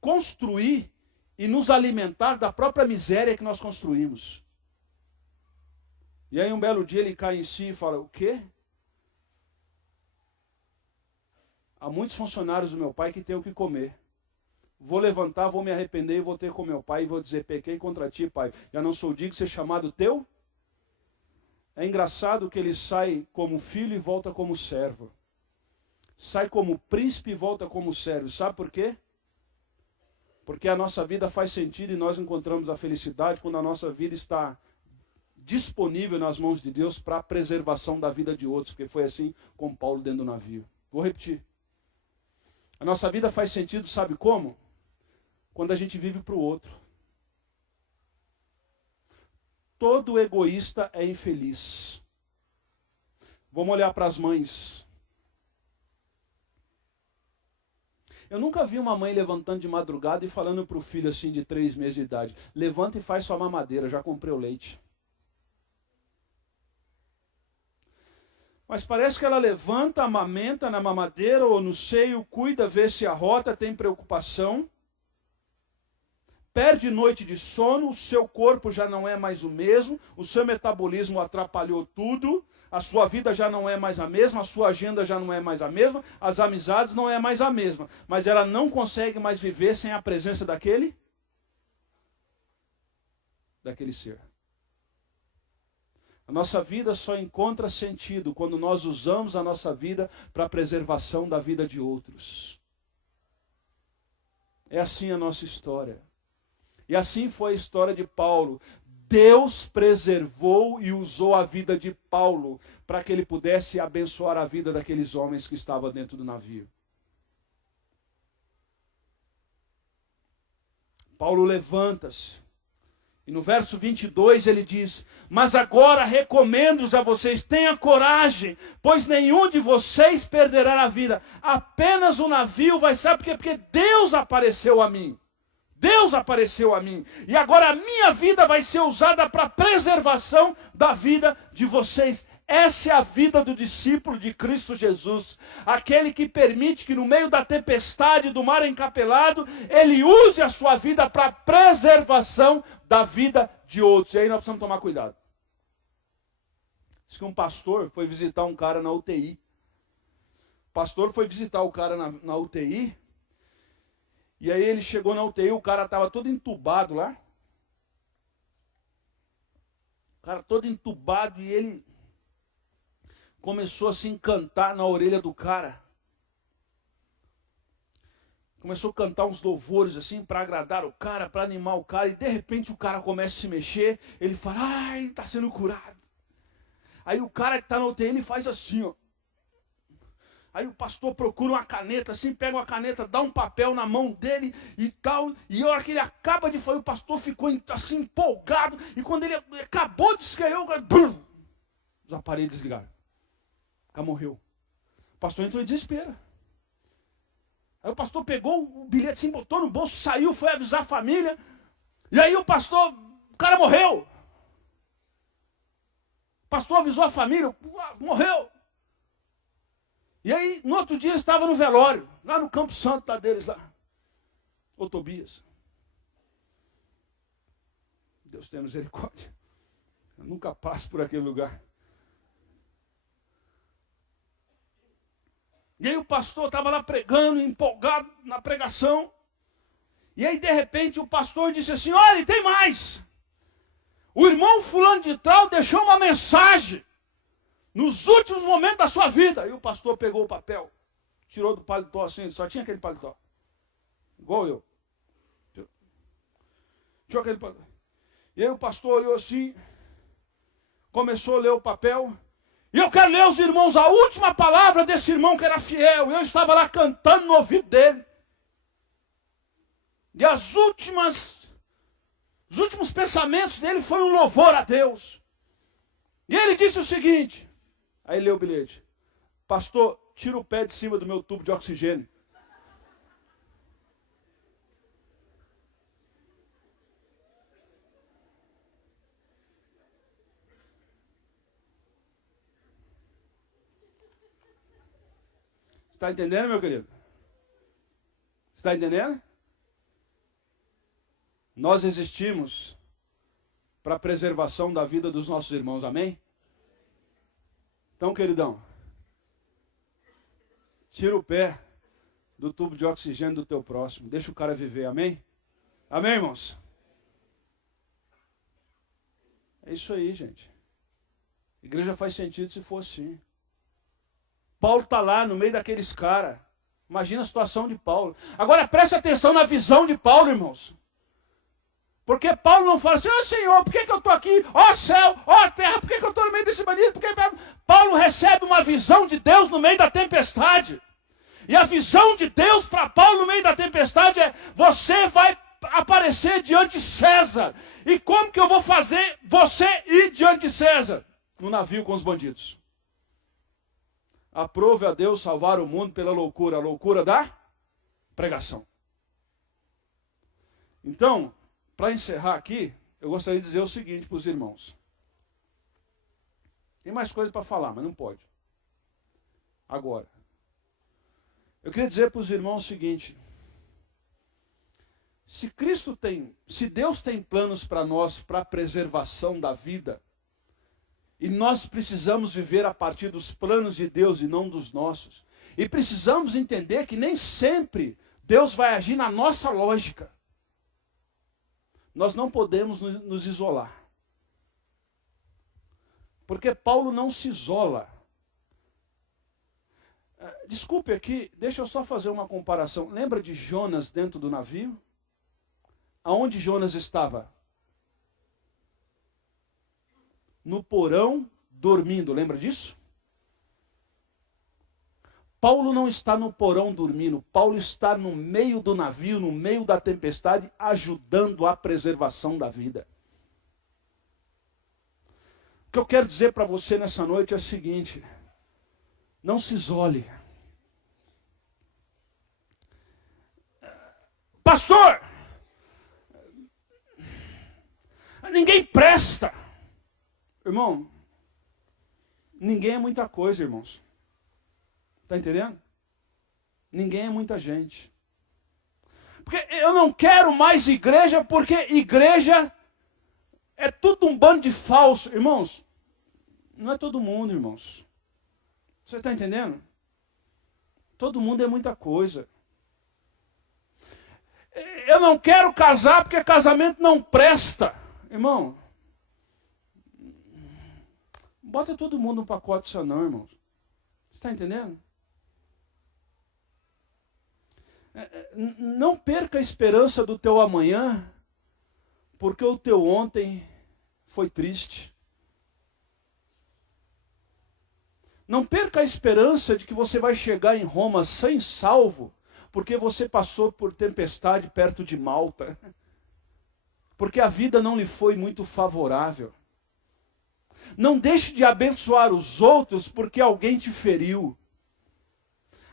construir e nos alimentar da própria miséria que nós construímos. E aí um belo dia ele cai em si e fala, o quê? Há muitos funcionários do meu pai que têm o que comer. Vou levantar, vou me arrepender e vou ter com meu pai e vou dizer, pequei contra ti, pai. Já não sou digno de ser chamado teu? É engraçado que ele sai como filho e volta como servo. Sai como príncipe e volta como servo. Sabe por quê? Porque a nossa vida faz sentido e nós encontramos a felicidade quando a nossa vida está disponível nas mãos de Deus para a preservação da vida de outros. Porque foi assim com Paulo dentro do navio. Vou repetir. A nossa vida faz sentido, sabe como? Quando a gente vive para o outro. Todo egoísta é infeliz. Vamos olhar para as mães. Eu nunca vi uma mãe levantando de madrugada e falando para o filho assim de 3 meses de idade, levanta e faz sua mamadeira, já comprei o leite. Mas parece que ela levanta, amamenta na mamadeira ou no seio, cuida, vê se arrota, tem preocupação. Perde noite de sono, o seu corpo já não é mais o mesmo, o seu metabolismo atrapalhou tudo, a sua vida já não é mais a mesma, a sua agenda já não é mais a mesma, as amizades não é mais a mesma, mas ela não consegue mais viver sem a presença daquele ser. A nossa vida só encontra sentido quando nós usamos a nossa vida para a preservação da vida de outros. É assim a nossa história. E assim foi a história de Paulo. Deus preservou e usou a vida de Paulo para que ele pudesse abençoar a vida daqueles homens que estavam dentro do navio. Paulo levanta-se. E no verso 22 ele diz, mas agora recomendo-os a vocês, tenha coragem, pois nenhum de vocês perderá a vida. Apenas o navio vai, sabe por quê? Porque Deus apareceu a mim. Deus apareceu a mim. E agora a minha vida vai ser usada para a preservação da vida de vocês. Essa é a vida do discípulo de Cristo Jesus. Aquele que permite que no meio da tempestade, do mar encapelado, ele use a sua vida para a preservação da vida de outros. E aí nós precisamos tomar cuidado. Diz que um pastor foi visitar um cara na UTI. O pastor foi visitar o cara na UTI. E aí ele chegou na UTI, o cara estava todo entubado lá. O cara todo entubado e ele começou a se encantar na orelha do cara. Começou a cantar uns louvores assim para agradar o cara, para animar o cara. E de repente o cara começa a se mexer. Ele fala, ai, está sendo curado. Aí o cara que está na UTI, ele faz assim, ó. Aí o pastor procura uma caneta, assim, pega uma caneta, dá um papel na mão dele e tal. E a hora que ele acaba de falar, o pastor ficou assim empolgado. E quando ele acabou de escrever, os aparelhos desligaram. O cara morreu. O pastor entrou em desespero. Aí o pastor pegou o bilhete assim, botou no bolso, saiu, foi avisar a família. E aí o cara morreu. O pastor avisou a família, morreu. E aí, no outro dia, ele estava no velório, lá no Campo Santo lá deles, lá. Ô Tobias. Deus tenha misericórdia. Eu nunca passo por aquele lugar. E aí o pastor estava lá pregando, empolgado na pregação. E aí, de repente, o pastor disse assim, olha, tem mais. O irmão fulano de tal deixou uma mensagem nos últimos momentos da sua vida. E o pastor pegou o papel, tirou do paletó assim, só tinha aquele paletó. Igual eu. Tirou aquele paletó. E aí o pastor olhou assim, começou a ler o papel. E eu quero ler aos irmãos a última palavra desse irmão que era fiel. Eu estava lá cantando no ouvido dele. E os últimos pensamentos dele foi um louvor a Deus. E ele disse o seguinte, aí leu o bilhete. Pastor, tira o pé de cima do meu tubo de oxigênio. Está entendendo, meu querido? Está entendendo? Nós existimos para a preservação da vida dos nossos irmãos, amém? Então, queridão, tira o pé do tubo de oxigênio do teu próximo, deixa o cara viver, amém? Amém, irmãos? É isso aí, gente. A igreja faz sentido se for assim. Paulo está lá no meio daqueles caras. Imagina a situação de Paulo. Agora preste atenção na visão de Paulo, irmãos. Porque Paulo não fala assim, Senhor, por que eu estou aqui? Céu, terra, por que eu estou no meio desse bandido? Paulo recebe uma visão de Deus no meio da tempestade. E a visão de Deus para Paulo no meio da tempestade é, você vai aparecer diante de César. E como que eu vou fazer você ir diante de César? No navio com os bandidos. Aprove a Deus salvar o mundo pela loucura, a loucura da pregação. Então, para encerrar aqui, eu gostaria de dizer o seguinte para os irmãos. Tem mais coisa para falar, mas não pode. Agora, eu queria dizer para os irmãos o seguinte. Se Deus tem planos para nós, para a preservação da vida, e nós precisamos viver a partir dos planos de Deus e não dos nossos. E precisamos entender que nem sempre Deus vai agir na nossa lógica. Nós não podemos nos isolar. Porque Paulo não se isola. Desculpe aqui, deixa eu só fazer uma comparação. Lembra de Jonas dentro do navio? Aonde Jonas estava? No porão, dormindo. Lembra disso? Paulo não está no porão dormindo. Paulo está no meio do navio, no meio da tempestade, ajudando a preservação da vida. O que eu quero dizer para você nessa noite é o seguinte. Não se isole. Pastor! Ninguém presta. Irmão, ninguém é muita coisa, irmãos. Está entendendo? Ninguém é muita gente. Porque eu não quero mais igreja, porque igreja é tudo um bando de falso. Irmãos, não é todo mundo, irmãos. Você está entendendo? Todo mundo é muita coisa. Eu não quero casar porque casamento não presta. Irmão, bota todo mundo no pacote só não, irmãos. Você está entendendo? Não perca a esperança do teu amanhã, porque o teu ontem foi triste. Não perca a esperança de que você vai chegar em Roma sem salvo, porque você passou por tempestade perto de Malta. Porque a vida não lhe foi muito favorável. Não deixe de abençoar os outros porque alguém te feriu.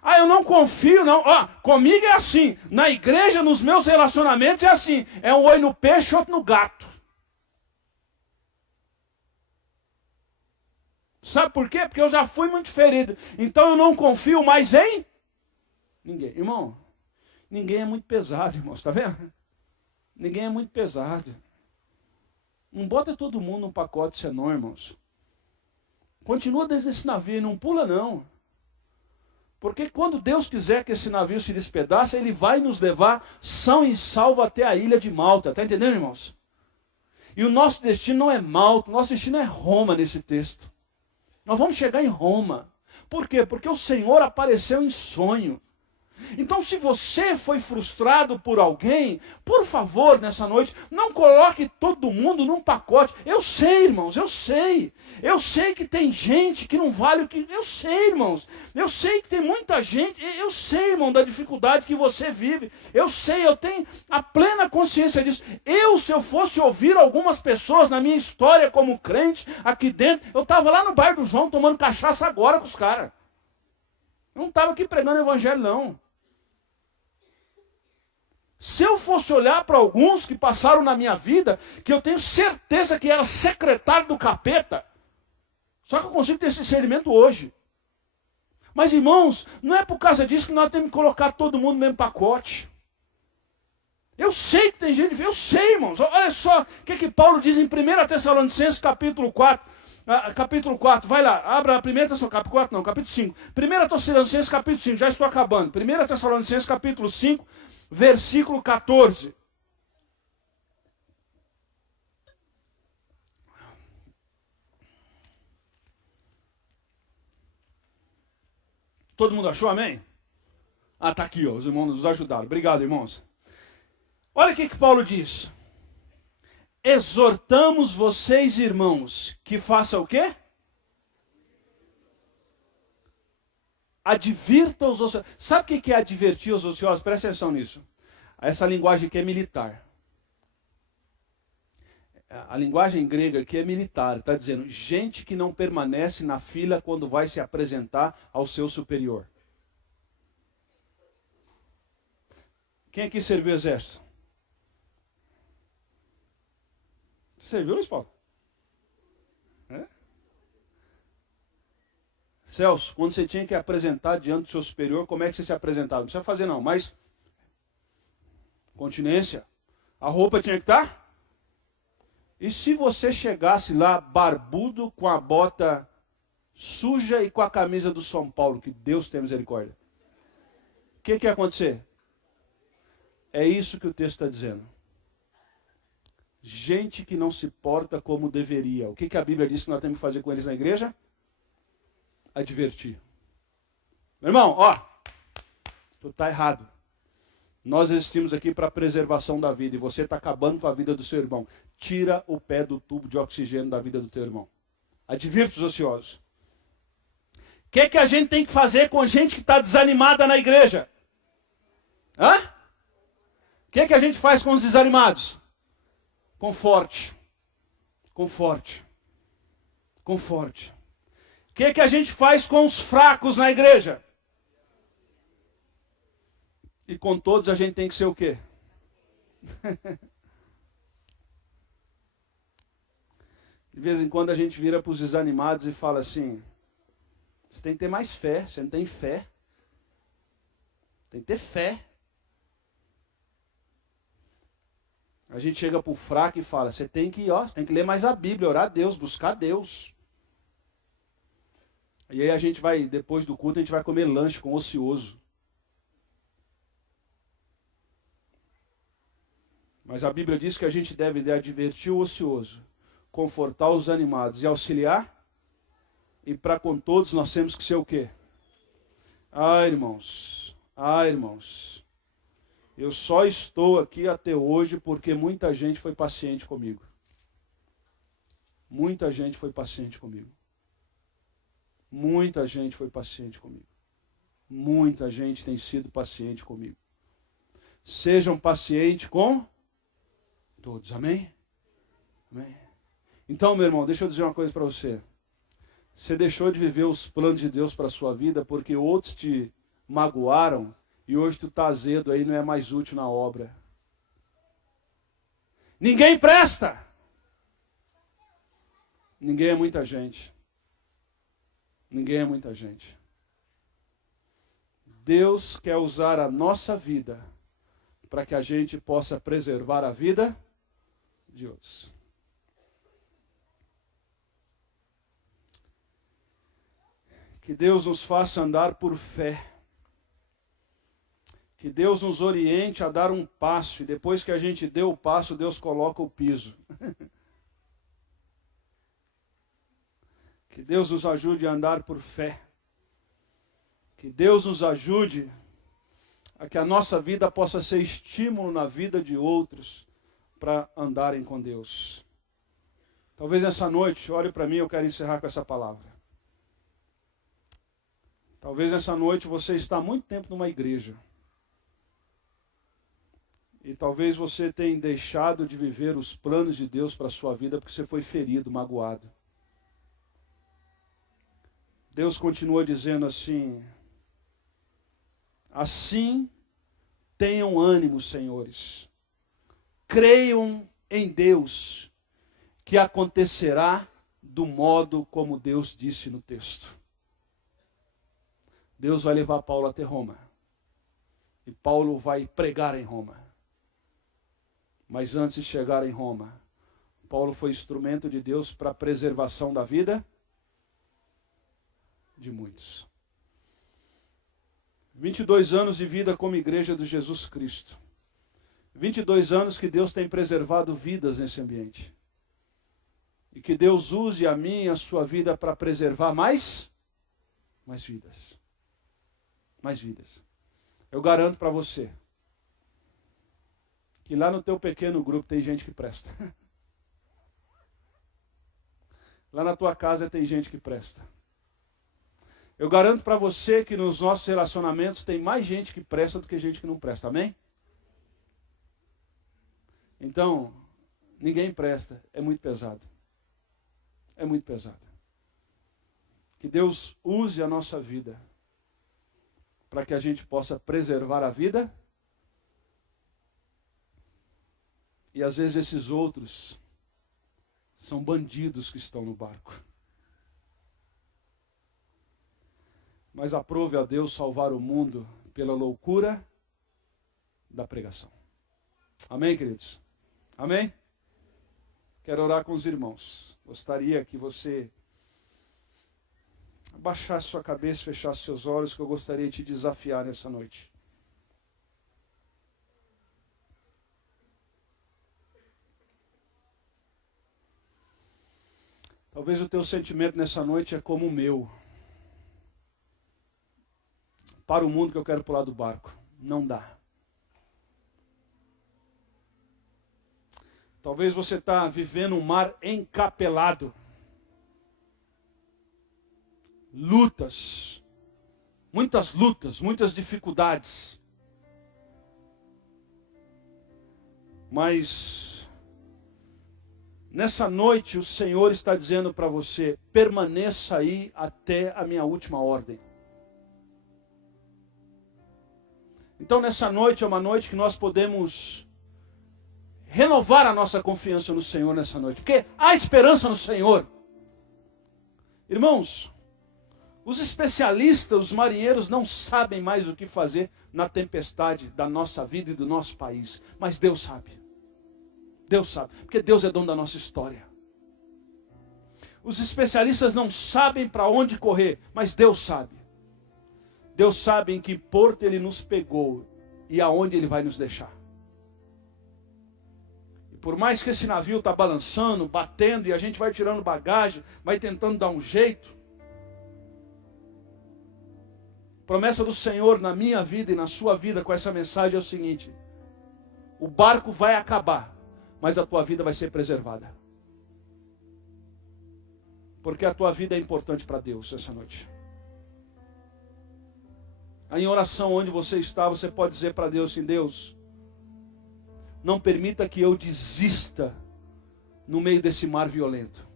Eu não confio, não. Comigo é assim. Na igreja, nos meus relacionamentos é assim. É um olho no peixe, outro no gato. Sabe por quê? Porque eu já fui muito ferido. Então eu não confio mais em ninguém. Irmão, ninguém é muito pesado, irmãos. Está vendo? Ninguém é muito pesado. Não bota todo mundo num pacote senão, irmãos. Continua dentro desse navio, não pula não. Porque quando Deus quiser que esse navio se despedace, Ele vai nos levar são e salvo até a ilha de Malta. Está entendendo, irmãos? E o nosso destino não é Malta, o nosso destino é Roma nesse texto. Nós vamos chegar em Roma. Por quê? Porque o Senhor apareceu em sonho. Então, se você foi frustrado por alguém, por favor, nessa noite, não coloque todo mundo num pacote. Eu sei, irmãos, eu sei. Eu sei que tem gente que não vale o que... Eu sei, irmãos. Eu sei que tem muita gente... Eu sei, irmão, da dificuldade que você vive. Eu sei, eu tenho a plena consciência disso. Se eu fosse ouvir algumas pessoas na minha história como crente, aqui dentro, eu estava lá no bar do João tomando cachaça agora com os caras. Eu não estava aqui pregando o evangelho, não. Se eu fosse olhar para alguns que passaram na minha vida, que eu tenho certeza que era secretário do capeta, só que eu consigo ter esse discernimento hoje. Mas, irmãos, não é por causa disso que nós temos que colocar todo mundo no mesmo pacote. Eu sei que tem gente, eu sei, irmãos. Olha só o que Paulo diz em 1 Tessalonicenses, capítulo 4. Capítulo 4, vai lá, abra 1 Tessalonicenses, capítulo 4 não, capítulo 5. 1 Tessalonicenses, capítulo 5, já estou acabando. 1 Tessalonicenses, capítulo 5, versículo 14. Todo mundo achou, amém? Está aqui, ó, os irmãos nos ajudaram. Obrigado, irmãos. Olha o que Paulo diz. Exortamos vocês, irmãos, que façam o quê? Advirta os ociosos. Sabe o que é advertir os ociosos? Presta atenção nisso. Essa linguagem aqui é militar. A linguagem grega aqui é militar. Está dizendo, gente que não permanece na fila quando vai se apresentar ao seu superior. Quem aqui serviu o exército? Serviu, Luiz Paulo? É? Celso, quando você tinha que apresentar diante do seu superior, como é que você se apresentava? Não precisa fazer não, mas continência. A roupa tinha que estar? E se você chegasse lá barbudo, com a bota suja e com a camisa do São Paulo, que Deus tenha misericórdia, o que ia acontecer? É isso que o texto está dizendo. Gente que não se porta como deveria. O que a Bíblia diz que nós temos que fazer com eles na igreja? Advertir. Meu irmão, ó, tu está errado. Nós existimos aqui para a preservação da vida e você está acabando com a vida do seu irmão. Tira o pé do tubo de oxigênio da vida do teu irmão. Advirta os ociosos. O que a gente tem que fazer com gente que está desanimada na igreja? Hã? O que a gente faz com os desanimados? Conforte. Conforte. Conforte. O que a gente faz com os fracos na igreja? E com todos a gente tem que ser o quê? De vez em quando a gente vira para os desanimados e fala assim, você tem que ter mais fé, você não tem fé. Tem que ter fé. A gente chega para o fraco e fala, você tem que ler mais a Bíblia, orar a Deus, buscar Deus. E aí a gente vai, depois do culto, a gente vai comer lanche com o ocioso. Mas a Bíblia diz que a gente deve advertir o ocioso, confortar os animados e auxiliar. E para com todos nós temos que ser o quê? Irmãos, irmãos. Eu só estou aqui até hoje porque muita gente foi paciente comigo. Muita gente foi paciente comigo. Muita gente foi paciente comigo. Muita gente tem sido paciente comigo. Sejam pacientes com todos. Amém? Amém? Então, meu irmão, deixa eu dizer uma coisa para você. Você deixou de viver os planos de Deus para a sua vida porque outros te magoaram e hoje tu está azedo aí, não é mais útil na obra. Ninguém presta. Ninguém é muita gente. Ninguém é muita gente. Deus quer usar a nossa vida para que a gente possa preservar a vida de outros. Que Deus nos faça andar por fé. Que Deus nos oriente a dar um passo. E depois que a gente deu o passo, Deus coloca o piso. Que Deus nos ajude a andar por fé. Que Deus nos ajude a que a nossa vida possa ser estímulo na vida de outros para andarem com Deus. Talvez nessa noite, olhe para mim, eu quero encerrar com essa palavra. Talvez nessa noite você está há muito tempo numa igreja. E talvez você tenha deixado de viver os planos de Deus para a sua vida porque você foi ferido, magoado. Deus continua dizendo assim, Assim, tenham ânimo, senhores. Creiam em Deus, que acontecerá do modo como Deus disse no texto. Deus vai levar Paulo até Roma. E Paulo vai pregar em Roma. Mas antes de chegar em Roma, Paulo foi instrumento de Deus para a preservação da vida de muitos. 22 anos de vida como igreja de Jesus Cristo. 22 anos que Deus tem preservado vidas nesse ambiente. E que Deus use a mim e a sua vida para preservar mais vidas. Mais vidas. Eu garanto para você que lá no teu pequeno grupo tem gente que presta. Lá na tua casa tem gente que presta. Eu garanto para você que nos nossos relacionamentos tem mais gente que presta do que gente que não presta. Amém? Então, ninguém presta. É muito pesado. É muito pesado. Que Deus use a nossa vida para que a gente possa preservar a vida. E às vezes esses outros são bandidos que estão no barco. Mas aprove a Deus salvar o mundo pela loucura da pregação. Amém, queridos? Amém? Quero orar com os irmãos. Gostaria que você abaixasse sua cabeça, fechasse seus olhos, que eu gostaria de te desafiar nessa noite. Talvez o teu sentimento nessa noite é como o meu. Para o mundo que eu quero pular do barco. Não dá. Talvez você está vivendo um mar encapelado. Lutas. Muitas dificuldades. Mas nessa noite o Senhor está dizendo para você, permaneça aí até a minha última ordem. Então nessa noite é uma noite que nós podemos renovar a nossa confiança no Senhor nessa noite. Porque há esperança no Senhor. Irmãos, os especialistas, os marinheiros não sabem mais o que fazer na tempestade da nossa vida e do nosso país. Mas Deus sabe. Deus sabe. Porque Deus é dono da nossa história. Os especialistas não sabem para onde correr, mas Deus sabe. Deus sabe em que porto Ele nos pegou e aonde Ele vai nos deixar. E por mais que esse navio está balançando, batendo, e a gente vai tirando bagagem, vai tentando dar um jeito, a promessa do Senhor na minha vida e na sua vida com essa mensagem é o seguinte: o barco vai acabar, mas a tua vida vai ser preservada. Porque a tua vida é importante para Deus essa noite. Em oração, onde você está, você pode dizer para Deus assim: Deus, não permita que eu desista no meio desse mar violento.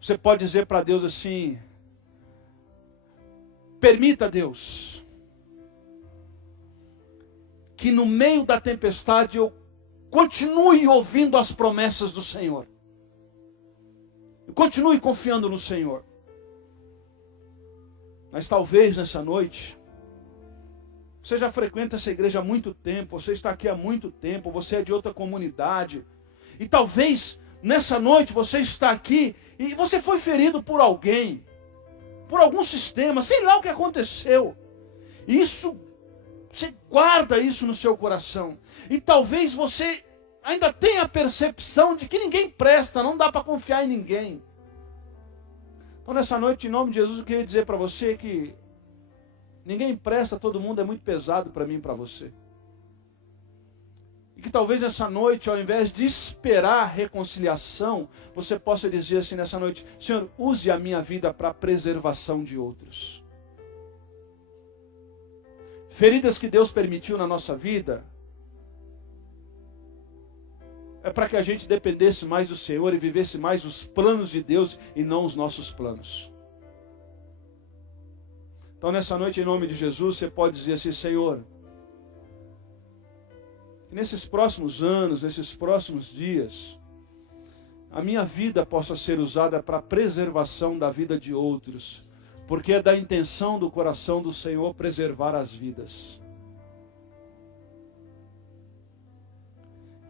Você pode dizer para Deus assim: permita, Deus, que no meio da tempestade eu continue ouvindo as promessas do Senhor. Eu continue confiando no Senhor. Mas talvez nessa noite, você já frequenta essa igreja há muito tempo, você está aqui há muito tempo, você é de outra comunidade. E talvez nessa noite você está aqui e você foi ferido por alguém, por algum sistema, sei lá o que aconteceu. E isso, você guarda isso no seu coração. E talvez você ainda tenha a percepção de que ninguém presta, não dá para confiar em ninguém. Então nessa noite, em nome de Jesus, eu queria dizer para você que ninguém presta, todo mundo é muito pesado para mim e para você. E que talvez nessa noite, ao invés de esperar a reconciliação, você possa dizer assim nessa noite: Senhor, use a minha vida para a preservação de outros. Feridas que Deus permitiu na nossa vida é para que a gente dependesse mais do Senhor e vivesse mais os planos de Deus e não os nossos planos. Então nessa noite, em nome de Jesus, você pode dizer assim: Senhor, nesses próximos anos, nesses próximos dias, a minha vida possa ser usada para a preservação da vida de outros, porque é da intenção do coração do Senhor preservar as vidas.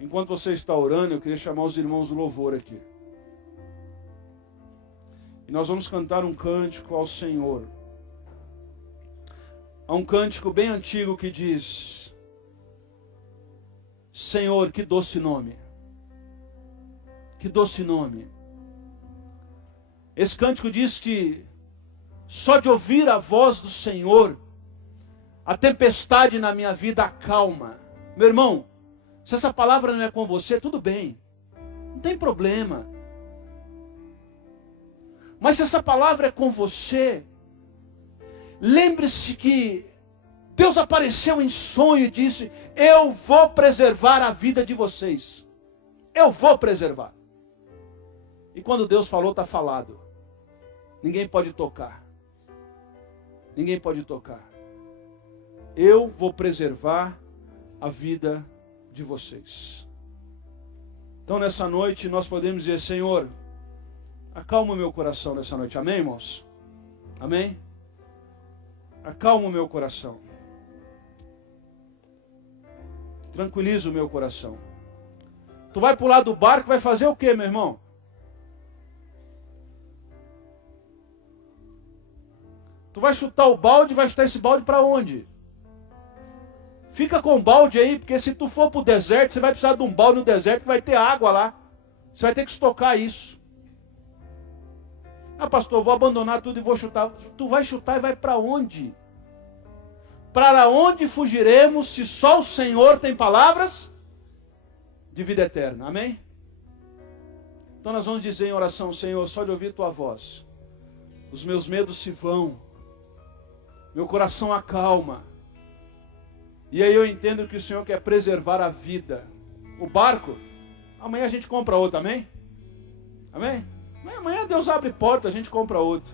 Enquanto você está orando, eu queria chamar os irmãos do louvor aqui. E nós vamos cantar um cântico ao Senhor. Há um cântico bem antigo que diz: Senhor, que doce nome. Que doce nome. Esse cântico diz que só de ouvir a voz do Senhor, a tempestade na minha vida acalma. Meu irmão, se essa palavra não é com você, tudo bem. Não tem problema. Mas se essa palavra é com você, lembre-se que Deus apareceu em sonho e disse: eu vou preservar a vida de vocês. Eu vou preservar. E quando Deus falou, está falado. Ninguém pode tocar. Ninguém pode tocar. Eu vou preservar a vida de vocês. Então nessa noite nós podemos dizer: Senhor, acalma o meu coração nessa noite. Amém, irmãos? Amém? Acalma o meu coração. Tranquiliza o meu coração. Tu vai pular do barco, vai fazer o quê, meu irmão? Tu vai chutar o balde, vai chutar esse balde para onde? Fica com o balde aí, porque se tu for para o deserto, você vai precisar de um balde no deserto que vai ter água lá. Você vai ter que estocar isso. Ah, pastor, vou abandonar tudo e vou chutar. Tu vai chutar e vai para onde? Para onde fugiremos se só o Senhor tem palavras de vida eterna? Amém? Então nós vamos dizer em oração: Senhor, só de ouvir tua voz, os meus medos se vão, meu coração acalma. E aí eu entendo que o Senhor quer preservar a vida. O barco, amanhã a gente compra outro, amém? Amém? Amanhã Deus abre porta, a gente compra outro.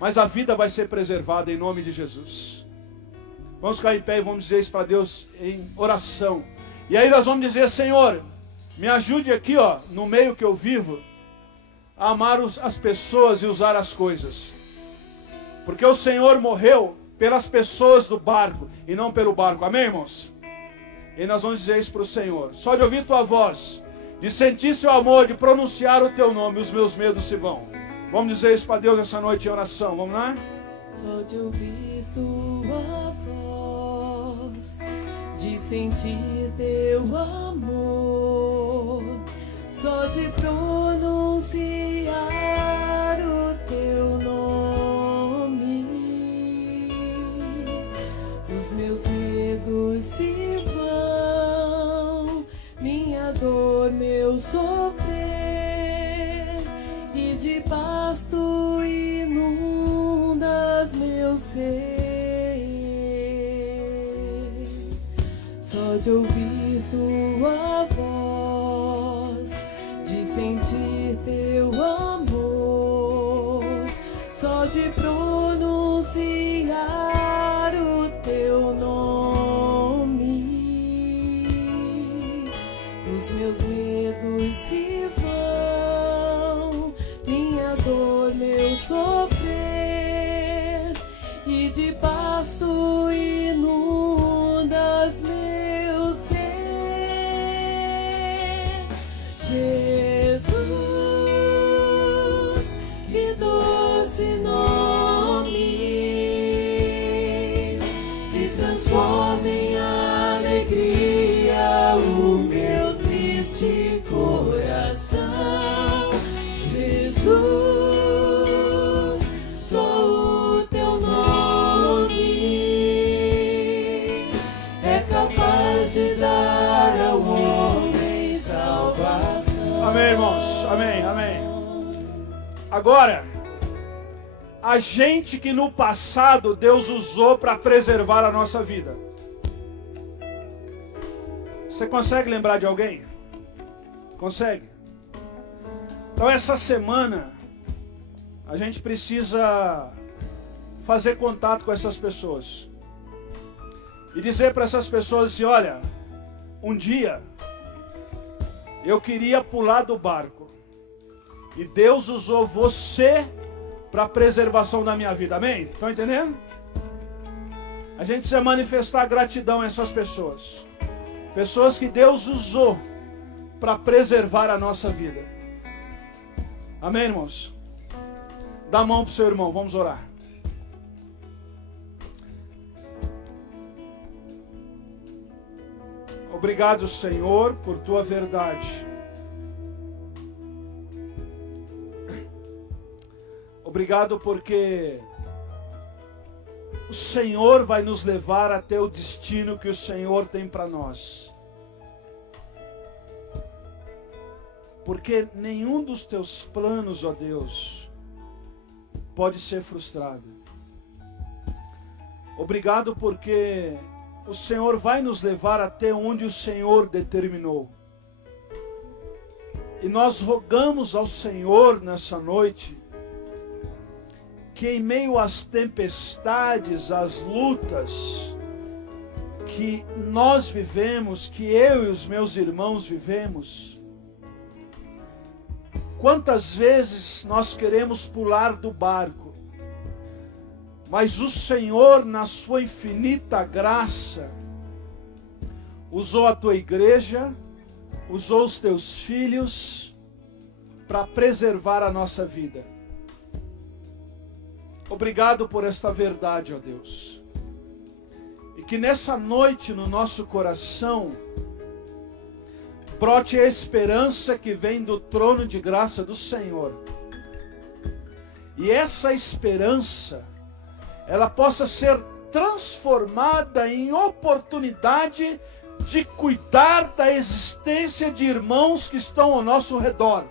Mas a vida vai ser preservada em nome de Jesus. Vamos ficar em pé e vamos dizer isso para Deus em oração. E aí nós vamos dizer: Senhor, me ajude aqui, ó, no meio que eu vivo, a amar as pessoas e usar as coisas. Porque o Senhor morreu pelas pessoas do barco e não pelo barco. Amém, irmãos? E nós vamos dizer isso para o Senhor. Só de ouvir tua voz, de sentir seu amor, de pronunciar o teu nome, os meus medos se vão. Vamos dizer isso para Deus essa noite em oração. Vamos lá? Só de ouvir tua voz, de sentir teu amor, só de pronunciar o teu nome, os meus medos se vão, minha dor, meu sofrer, e de paz tu inundas meu ser. Só de ouvir tua voz, de sentir teu amor, só de pronunciar o teu nome, os meus medos se vão, minha dor, meu sofrer, e de paz tu inundas meu ser. Jesus, que doce nome, que transforma em alegria o meu triste coração. Jesus, só o teu nome é capaz de dar ao homem salvação. Amém, irmãos? Amém, amém. Agora, a gente que no passado Deus usou para preservar a nossa vida. Você consegue lembrar de alguém? Consegue? Então essa semana a gente precisa fazer contato com essas pessoas. E dizer para essas pessoas assim, olha, um dia eu queria pular do barco. E Deus usou você para a preservação da minha vida. Amém? Estão entendendo? A gente precisa manifestar gratidão a essas pessoas. Pessoas que Deus usou para preservar a nossa vida. Amém, irmãos? Dá a mão para o seu irmão, vamos orar. Obrigado, Senhor, por tua verdade. Obrigado porque o Senhor vai nos levar até o destino que o Senhor tem para nós. Porque nenhum dos teus planos, ó Deus, pode ser frustrado. Obrigado porque o Senhor vai nos levar até onde o Senhor determinou. E nós rogamos ao Senhor nessa noite, que em meio às tempestades, às lutas que nós vivemos, que eu e os meus irmãos vivemos, quantas vezes nós queremos pular do barco, mas o Senhor, na sua infinita graça, usou a tua igreja, usou os teus filhos para preservar a nossa vida. Obrigado por esta verdade, ó Deus. E que nessa noite no nosso coração brote a esperança que vem do trono de graça do Senhor. E essa esperança, ela possa ser transformada em oportunidade de cuidar da existência de irmãos que estão ao nosso redor.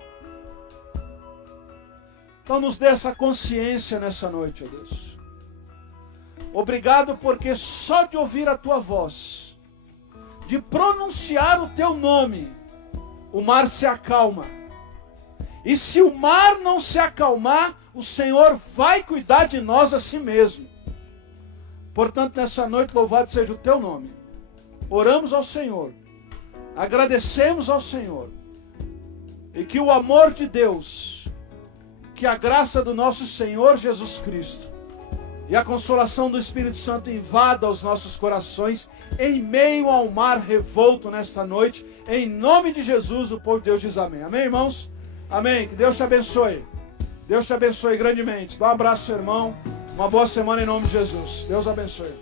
Então nos dê essa consciência nessa noite, ó Deus. Obrigado porque só de ouvir a tua voz, de pronunciar o teu nome, o mar se acalma. E se o mar não se acalmar, o Senhor vai cuidar de nós a si mesmo. Portanto, nessa noite, louvado seja o teu nome. Oramos ao Senhor, agradecemos ao Senhor, e que o amor de Deus, que a graça do nosso Senhor Jesus Cristo e a consolação do Espírito Santo invada os nossos corações em meio ao mar revolto nesta noite. Em nome de Jesus, o povo de Deus diz amém. Amém, irmãos? Amém. Que Deus te abençoe. Deus te abençoe grandemente. Dá um abraço, seu irmão. Uma boa semana em nome de Jesus. Deus abençoe.